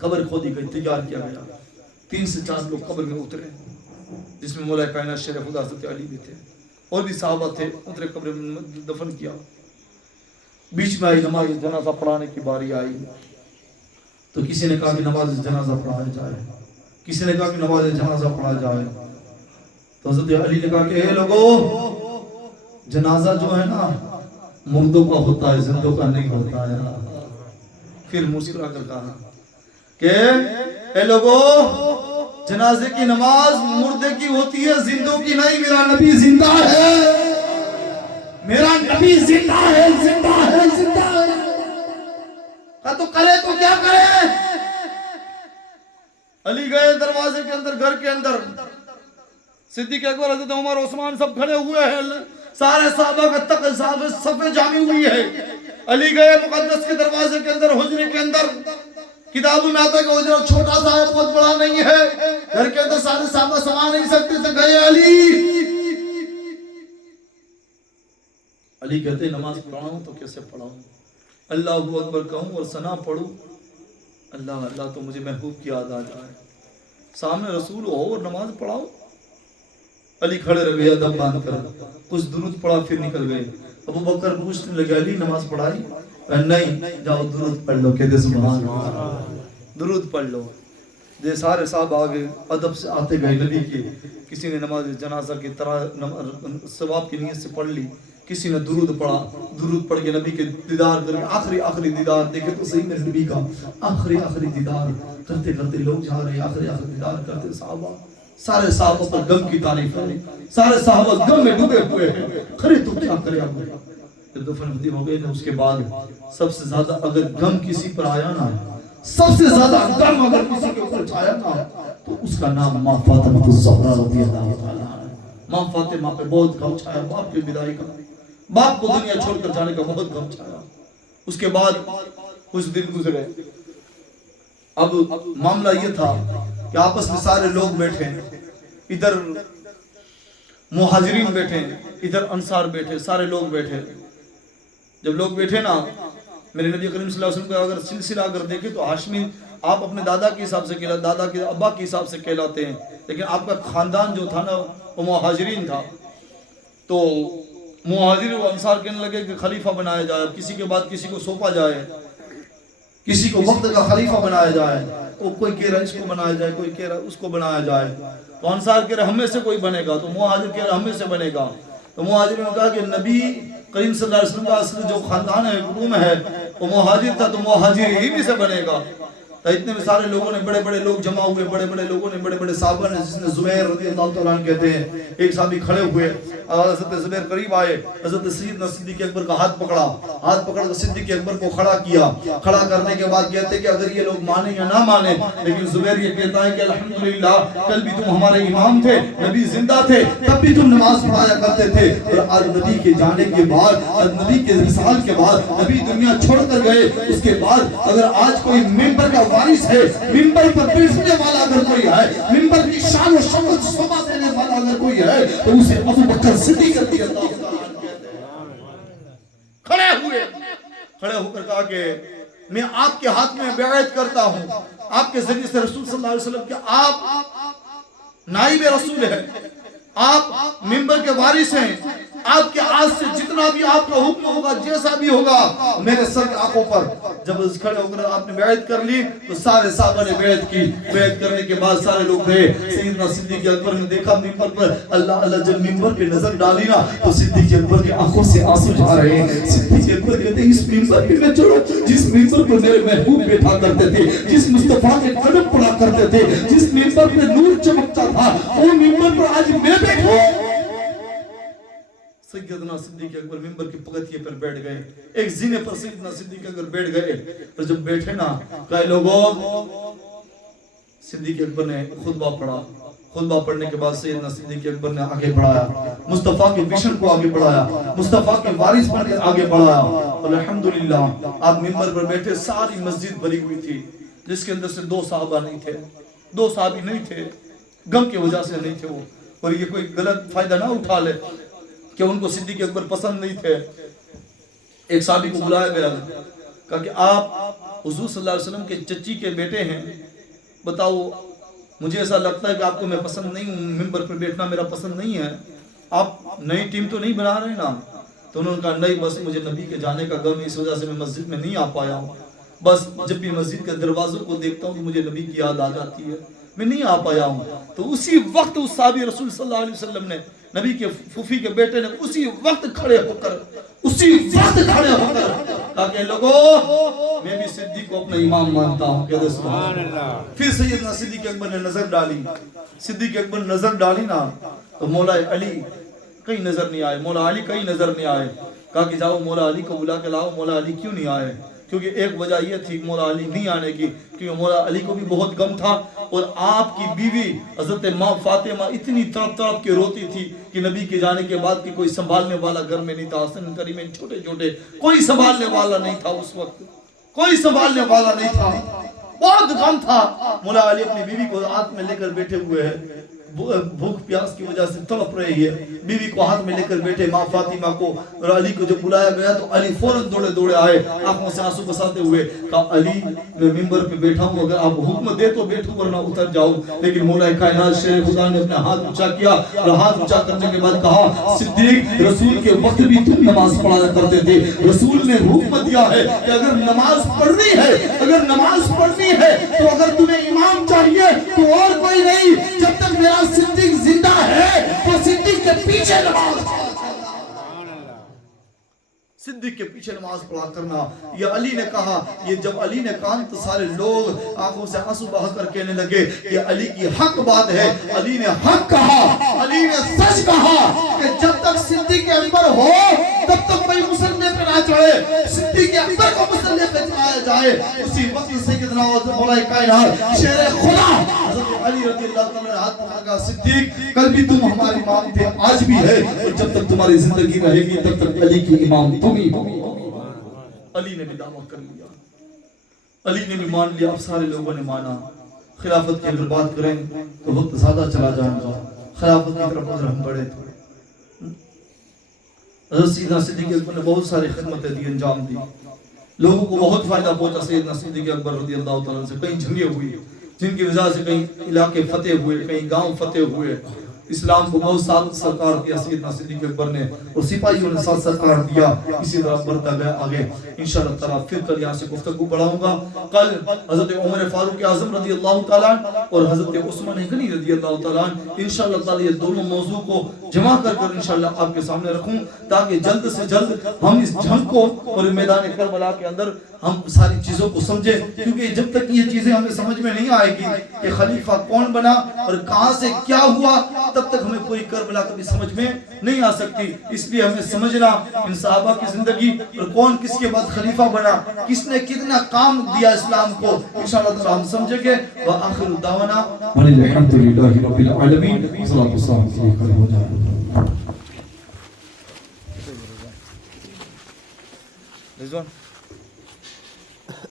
قبر کھودی گئی، تیار کیا گیا، 3 سے 4 لوگ قبر میں اترے، جس میں مولا کائنات شیر خدا حضرت علی بھی تھے، اور بھی صحابہ تھے، اترے قبر میں دفن کیا۔ بیچ میں آئی نماز جنازہ پڑھانے کی باری آئی، تو کسی نے کہا کہ نماز جنازہ پڑھایا جائے، کسی نے کہا کہ نماز جنازہ پڑھایا جائے، تو حضرت علی نے کہا کہ اے لوگو، جنازہ جو ہے نا مردوں کا ہوتا ہے، زندوں کا نہیں ہوتا ہے۔ پھر مسکرا کر کہا کہ اے لوگو، جنازے کی نماز مردے کی ہوتی ہے، زندوں کی نہیں، میرا نبی زندہ ہے، میرا نبی زندہ ہے، زندہ ہے، زندہ ہے۔ کہا تو کرے تو کیا کرے؟ علی گئے دروازے کے اندر، گھر کے اندر، صدیق اکبر، حضرت عمر، عثمان سب کھڑے ہوئے ہیں، سارے صحابہ کا تک صفیں جامی ہوئی ہے۔ علی گئے مقدس کے دروازے کے اندر، حجرے کے اندر، کتابوں میں آتا ہے کہ حجرہ چھوٹا سا ہے، بہت بڑا نہیں ہے، گھر کے اندر سارے صحابہ سما نہیں سکتے تھے، گئے علی کہتے ہیں نماز پڑھاؤں تو کیسے پڑھاؤں؟ اللہ اکبر کہوں اور ثنا پڑھوں، اللہ اللہ تو مجھے محبوب کی یاد آ جائے، سامنے رسول ہو اور نماز پڑھاؤ۔ علی کھڑے رہے ادب باندھ کر، کچھ درود پڑھا، پھر نکل گئے۔ ابو بکر پوچھنے لگے علی نماز پڑھائی؟ نہیں، جاؤ درود پڑھ لو، کہتے سبحان اللہ، درود پڑھ لو۔ یہ سارے صاحب آگے ادب سے آتے گئے نبی کے، کسی نے نماز جنازہ کی طرح ثواب کی نیت سے پڑھ لی، کسی نے درود پڑھا، درود پڑھ کے نبی کے دیدار کر کے آخری دیدار دیکھے تو صحیح میں نبی کا آخری دیدار کرتے کرتے لوگ جا رہے، آخری دیدار کرتے صحابہ، سارے صحابہ پر غم کی تعریف ہے، سارے صحابہ غم میں ڈوبے ہوئے ہیں، خرے تو کیا کرے اب؟ جب دفن ختم ہو گئے نا، اس کے بعد سب سے زیادہ اگر غم کسی پر آیا نا، سب سے زیادہ غم اگر کسی کے اوپر چھایا نا، تو اس کا نام ماں فاطمہ الزہرا رضی اللہ تعالیٰ عنہا۔ ماں فاطمہ پہ بہت غم چھایا، باپ کی بدائی کا، باپ کو دنیا چھوڑ کر جانے کا بہت غم چھایا۔ اس کے بعد کچھ دن گزرے، اب معاملہ یہ تھا کہ آپس میں سارے لوگ بیٹھے، ادھر مہاجرین بیٹھے، ادھر انصار بیٹھے، سارے لوگ بیٹھے۔ جب لوگ بیٹھے نا، میرے نبی کریم صلی اللہ علیہ وسلم کا اگر سلسلہ اگر دیکھیں تو ہاشمی آپ اپنے دادا کے حساب سے کہلاتے، دادا کے ابا کے حساب سے کہلاتے ہیں، لیکن آپ کا خاندان جو تھا نا وہ مہاجرین تھا۔ تو مہاجر و انصار کہنے لگے کہ خلیفہ بنایا جائے، کسی کے بعد کسی کو سونپا جائے، کسی کو وقت کا خلیفہ بنایا جائے، کوئی کہہ رہا اس کو بنایا جائے، کوئی کہہ رہا اس کو بنایا جائے۔ تو انصار کہہ رہے ہم میں سے کوئی بنے گا، تو مہاجر کہہ رہے ہم میں سے بنے گا۔ تو مہاجر نے کہا کہ نبی کریم صلی اللہ علیہ وسلم کا اصل جو خاندان ہے، قوم ہے، وہ مہاجر تھا، تو مہاجر ہی میں سے بنے گا۔ تو اتنے میں سارے لوگوں نے، بڑے بڑے لوگ جمع ہوئے، بڑے بڑے لوگوں نے، بڑے بڑے صحابہ نے، جس نے زبیر رضی اللہ تعالیٰ عنہ کہتے ہیں، ایک صحابی کھڑے ہوئے، حضرت زبیر قریب آئے، حضرت سیدنا صدیق اکبر کا ہاتھ پکڑا، ہاتھ پکڑ کر صدیق اکبر کو کھڑا کیا، کھڑا کرنے کے بعد کہتے کہ اگر یہ لوگ مانیں یا نہ مانیں، لیکن زبیر یہ کہتا ہے کہ الحمدللہ کل بھی تم ہمارے امام تھے، نبی زندہ تھے، تب بھی تم نماز پڑھایا کرتے تھے، اور آج نبی کے جانے کے بعد، نبی کے وصال کے بعد، نبی دنیا چھوڑ کر گئے، اس کے بعد اگر آج کوئی ممبر کا وارث ہے، ممبر پر بیٹھنے والا اگر کوئی ہے، ممبر کی شان و شوکت شوبہ دینے والا اگر کوئی ہے، تو اسے ابو بکر صدیق رضی اللہ عنہ کھڑے ہو کر کہا کہ میں آپ کے ہاتھ میں بیعت کرتا ہوں، آپ کے ذریعے سے رسول صلی اللہ علیہ وسلم کہ آپ نائب رسول ہیں، آپ ممبر کے وارث ہیں، آپ کے آج سے جتنا بھی آپ کا حکم ہوگا، جیسا بھی ہوگا، میرے سر کے آنکھوں پر۔ جب کھڑے ہو کر آپ نے بیعت کر لی تو سارے صحابہ نے بیعت کی۔ بیعت کرنے کے بعد سارے لوگ گئے، سیدنا صدیق اکبر نے دیکھا ممبر پر، اللہ اللہ جب ممبر پہ نظر ڈالی نا تو صدیق اکبر کی آنکھوں سے آنسو جا رہے ہیں۔ صدیق اکبر کہتے ہیں اس ممبر پہ میں چڑھا، جس ممبر پر میرے محبوب بیٹھا کرتے تھے، جس مصطفیٰ کے قدم پڑا کرتے تھے، جس ممبر پہ نور چمکتا تھا، وہ ممبر پر آج میں بیٹھوں۔ سیدنا صدیق اکبر ممبر کی پگتیے پر بیٹھ گئے، ایک زینے پر سیدنا صدیق اکبر بیٹھ گئے۔ تو جب بیٹھے نا، کہے لوگوں، صدیق اکبر نے خطبہ پڑھا، خطبہ پڑھنے کے بعد سیدنا صدیق اکبر نے آگے بڑھایا، مصطفیٰ کے مشن کو آگے بڑھایا، مصطفیٰ کے وارث بن کے آگے بڑھایا۔ اور الحمدللہ آپ ممبر پر بیٹھے، ساری مسجد بھری ہوئی تھی، جس کے اندر سے 2 صحابہ نہیں تھے، 2 صحابی نہیں تھے، غم کی وجہ سے نہیں تھے وہ، اور یہ کوئی غلط فائدہ نہ اٹھا لے کہ ان کو صدیق اکبر پسند نہیں تھے۔ ایک صحابی کو بلایا گیا، کہا کہ آپ حضور صلی اللہ علیہ وسلم کے چچی کے بیٹے ہیں، بتاؤ مجھے ایسا لگتا ہے کہ آپ کو میں پسند نہیں ہوں، ممبر پر بیٹھنا میرا پسند نہیں ہے، آپ نئی ٹیم تو نہیں بنا رہے نا؟ تو انہوں نے کہا نہیں، بس مجھے نبی کے جانے کا غم ہے، اس وجہ سے میں مسجد میں نہیں آ پایا ہوں، بس جب بھی مسجد کے دروازوں کو دیکھتا ہوں تو مجھے نبی کی یاد آ جاتی ہے، میں نہیں آ پایا ہوں۔ تو اسی وقت اس صحابی رسول صلی اللہ علیہ وسلم نے، نبی کے پھوپھی کے بیٹے نے اسی وقت کھڑے ہو کر کہا کہ لوگوں میں بھی صدیق کو اپنا امام مانتا ہوں، کہتے سبحان اللہ۔ پھر سیدنا صدیق اکبر نے نظر ڈالی، صدیق اکبر نظر ڈالی نا تو مولا علی کہیں نظر نہیں آئے، مولا علی کہیں نظر نہیں آئے۔ کہا کہ جاؤ مولا علی کو بلا کے لاؤ۔ مولا علی کیوں نہیں آئے؟ کیونکہ ایک وجہ یہ تھی مولا علی نہیں آنے کی، کیونکہ مولا علی کو بھی بہت غم تھا، اور آپ کی بیوی حضرت ماں فاطمہ اتنی تڑپ تڑپ کے روتی تھی کہ نبی کے جانے کے بعد کہ کوئی سنبھالنے والا گھر میں نہیں تھا، حسن کریمین چھوٹے چھوٹے، کوئی سنبھالنے والا نہیں تھا، اس وقت کوئی سنبھالنے والا نہیں تھا، بہت غم تھا۔ مولا علی اپنی بیوی کو ہاتھ میں لے کر بیٹھے ہوئے ہیں، بھوک پیاس کی وجہ سے تڑپ رہی ہے، بیوی کو ہاتھ میں لے کر بیٹھے ماں فاطمہ کو، اور علی کو جب بلایا گیا تو علی فوراً دوڑے دوڑے آئے، آنکھوں سے آنسو بساتے ہوئے کہا علی میں ممبر پہ بیٹھا ہوں، اگر آپ حکم دے تو بیٹھوں ورنہ اتر جاؤں۔ لیکن مولا کائنات شیر خدا نے اپنا ہاتھ اونچا کیا، اور ہاتھ اونچا کرنے کے بعد کہا صدیق رسول کے وقت بھی تم نماز پڑھایا کرتے تھے، رسول نے حکم دیا ہے کہ اگر نماز پڑھنی ہے، اگر نماز پڑھنی ہے تو اگر تمہیں امام چاہیے تو اور کوئی نہیں، جب تک میرا صدیق زندہ ہے تو صدیق کے پیچھے نماز صدیق کے پیچھے نماز پڑھا کرنا۔ یہ علی نے کہا، یہ جب علی نے کہا تو سارے لوگ آنکھوں سے آنسو بہا کر کہنے لگے کہ علی کی حق بات ہے، علی نے حق کہا، علی نے سچ کہا کہ جب تک صدیق اکبر ہو تب تک کوئی مسلح پہ نہ چڑھے، صدیق اکبر کو مسلح پہ چڑھایا جائے۔ اسی وقت سیدنا مولا کائنات شیر خدا حضرت علی رضی اللہ تعالیٰ نے ہاتھ پکڑا کہا صدیق کل بھی تم ہمارے امام تھے، آج بھی ہے، اور جب تک تمہاری زندگی رہے گی تب تک علی کی امام تم ہی ہو۔ علی نے بھی دعویٰ کر لیا، علی نے بھی مان لیا، اب سارے لوگوں نے مانا۔ خلافت کی اگر بات کریں تو وقت زیادہ چلا جائے گا، خلافت کی طرف اگر ہم بڑھے تو حضرت سیدنا صدیق اکبر نے بہت ساری خدمتیں دی، انجام دی، لوگوں کو بہت فائدہ پہنچا۔ سیدنا صدیق اکبر رضی اللہ تعالیٰ سے کئی جنگیں ہوئی جن کی وجہ سے کئی علاقے فتح ہوئے، کئی گاؤں فتح ہوئے، اسلام کو بہت ساتھ سرکار دیا سیدنا صدیق اکبر نے، اور سپاہیوں نے ساتھ سرکار دیا، اسی طرح بڑھتا گیا آگے۔ انشاءاللہ تعالیٰ پھر کل یہاں سے گفتگو بڑھاؤں گا۔ کل حضرت عمر فاروق اعظم رضی اللہ تعالیٰ اور حضرت عثمان غنی رضی اللہ تعالیٰ انشاءاللہ تعالیٰ یہ دونوں موضوع کو جمع کر کر انشاءاللہ آپ کے سامنے رکھوں، تاکہ جلد سے جلد ہم اس جنگ کو اور میدان کربلا کے اندر ہم ساری چیزوں کو سمجھیں، کیونکہ جب تک یہ چیزیں ہمیں سمجھ میں نہیں آئے گی کہ خلیفہ کون بنا اور کہاں سے کیا ہوا، تب تک ہمیں پوری کربلا کبھی سمجھ میں نہیں آ سکتی۔ اس لیے ہمیں سمجھنا ان صحابہ کی زندگی اور کون کس کے بعد خلیفہ بنا، کس نے کتنا کام دیا اسلام کو، انشاءاللہ تعالی ہم سمجھیں گے۔ وآخر دعوانا الحمدللہ رب العالمین، صلاۃ والسلام علیہ وسلم۔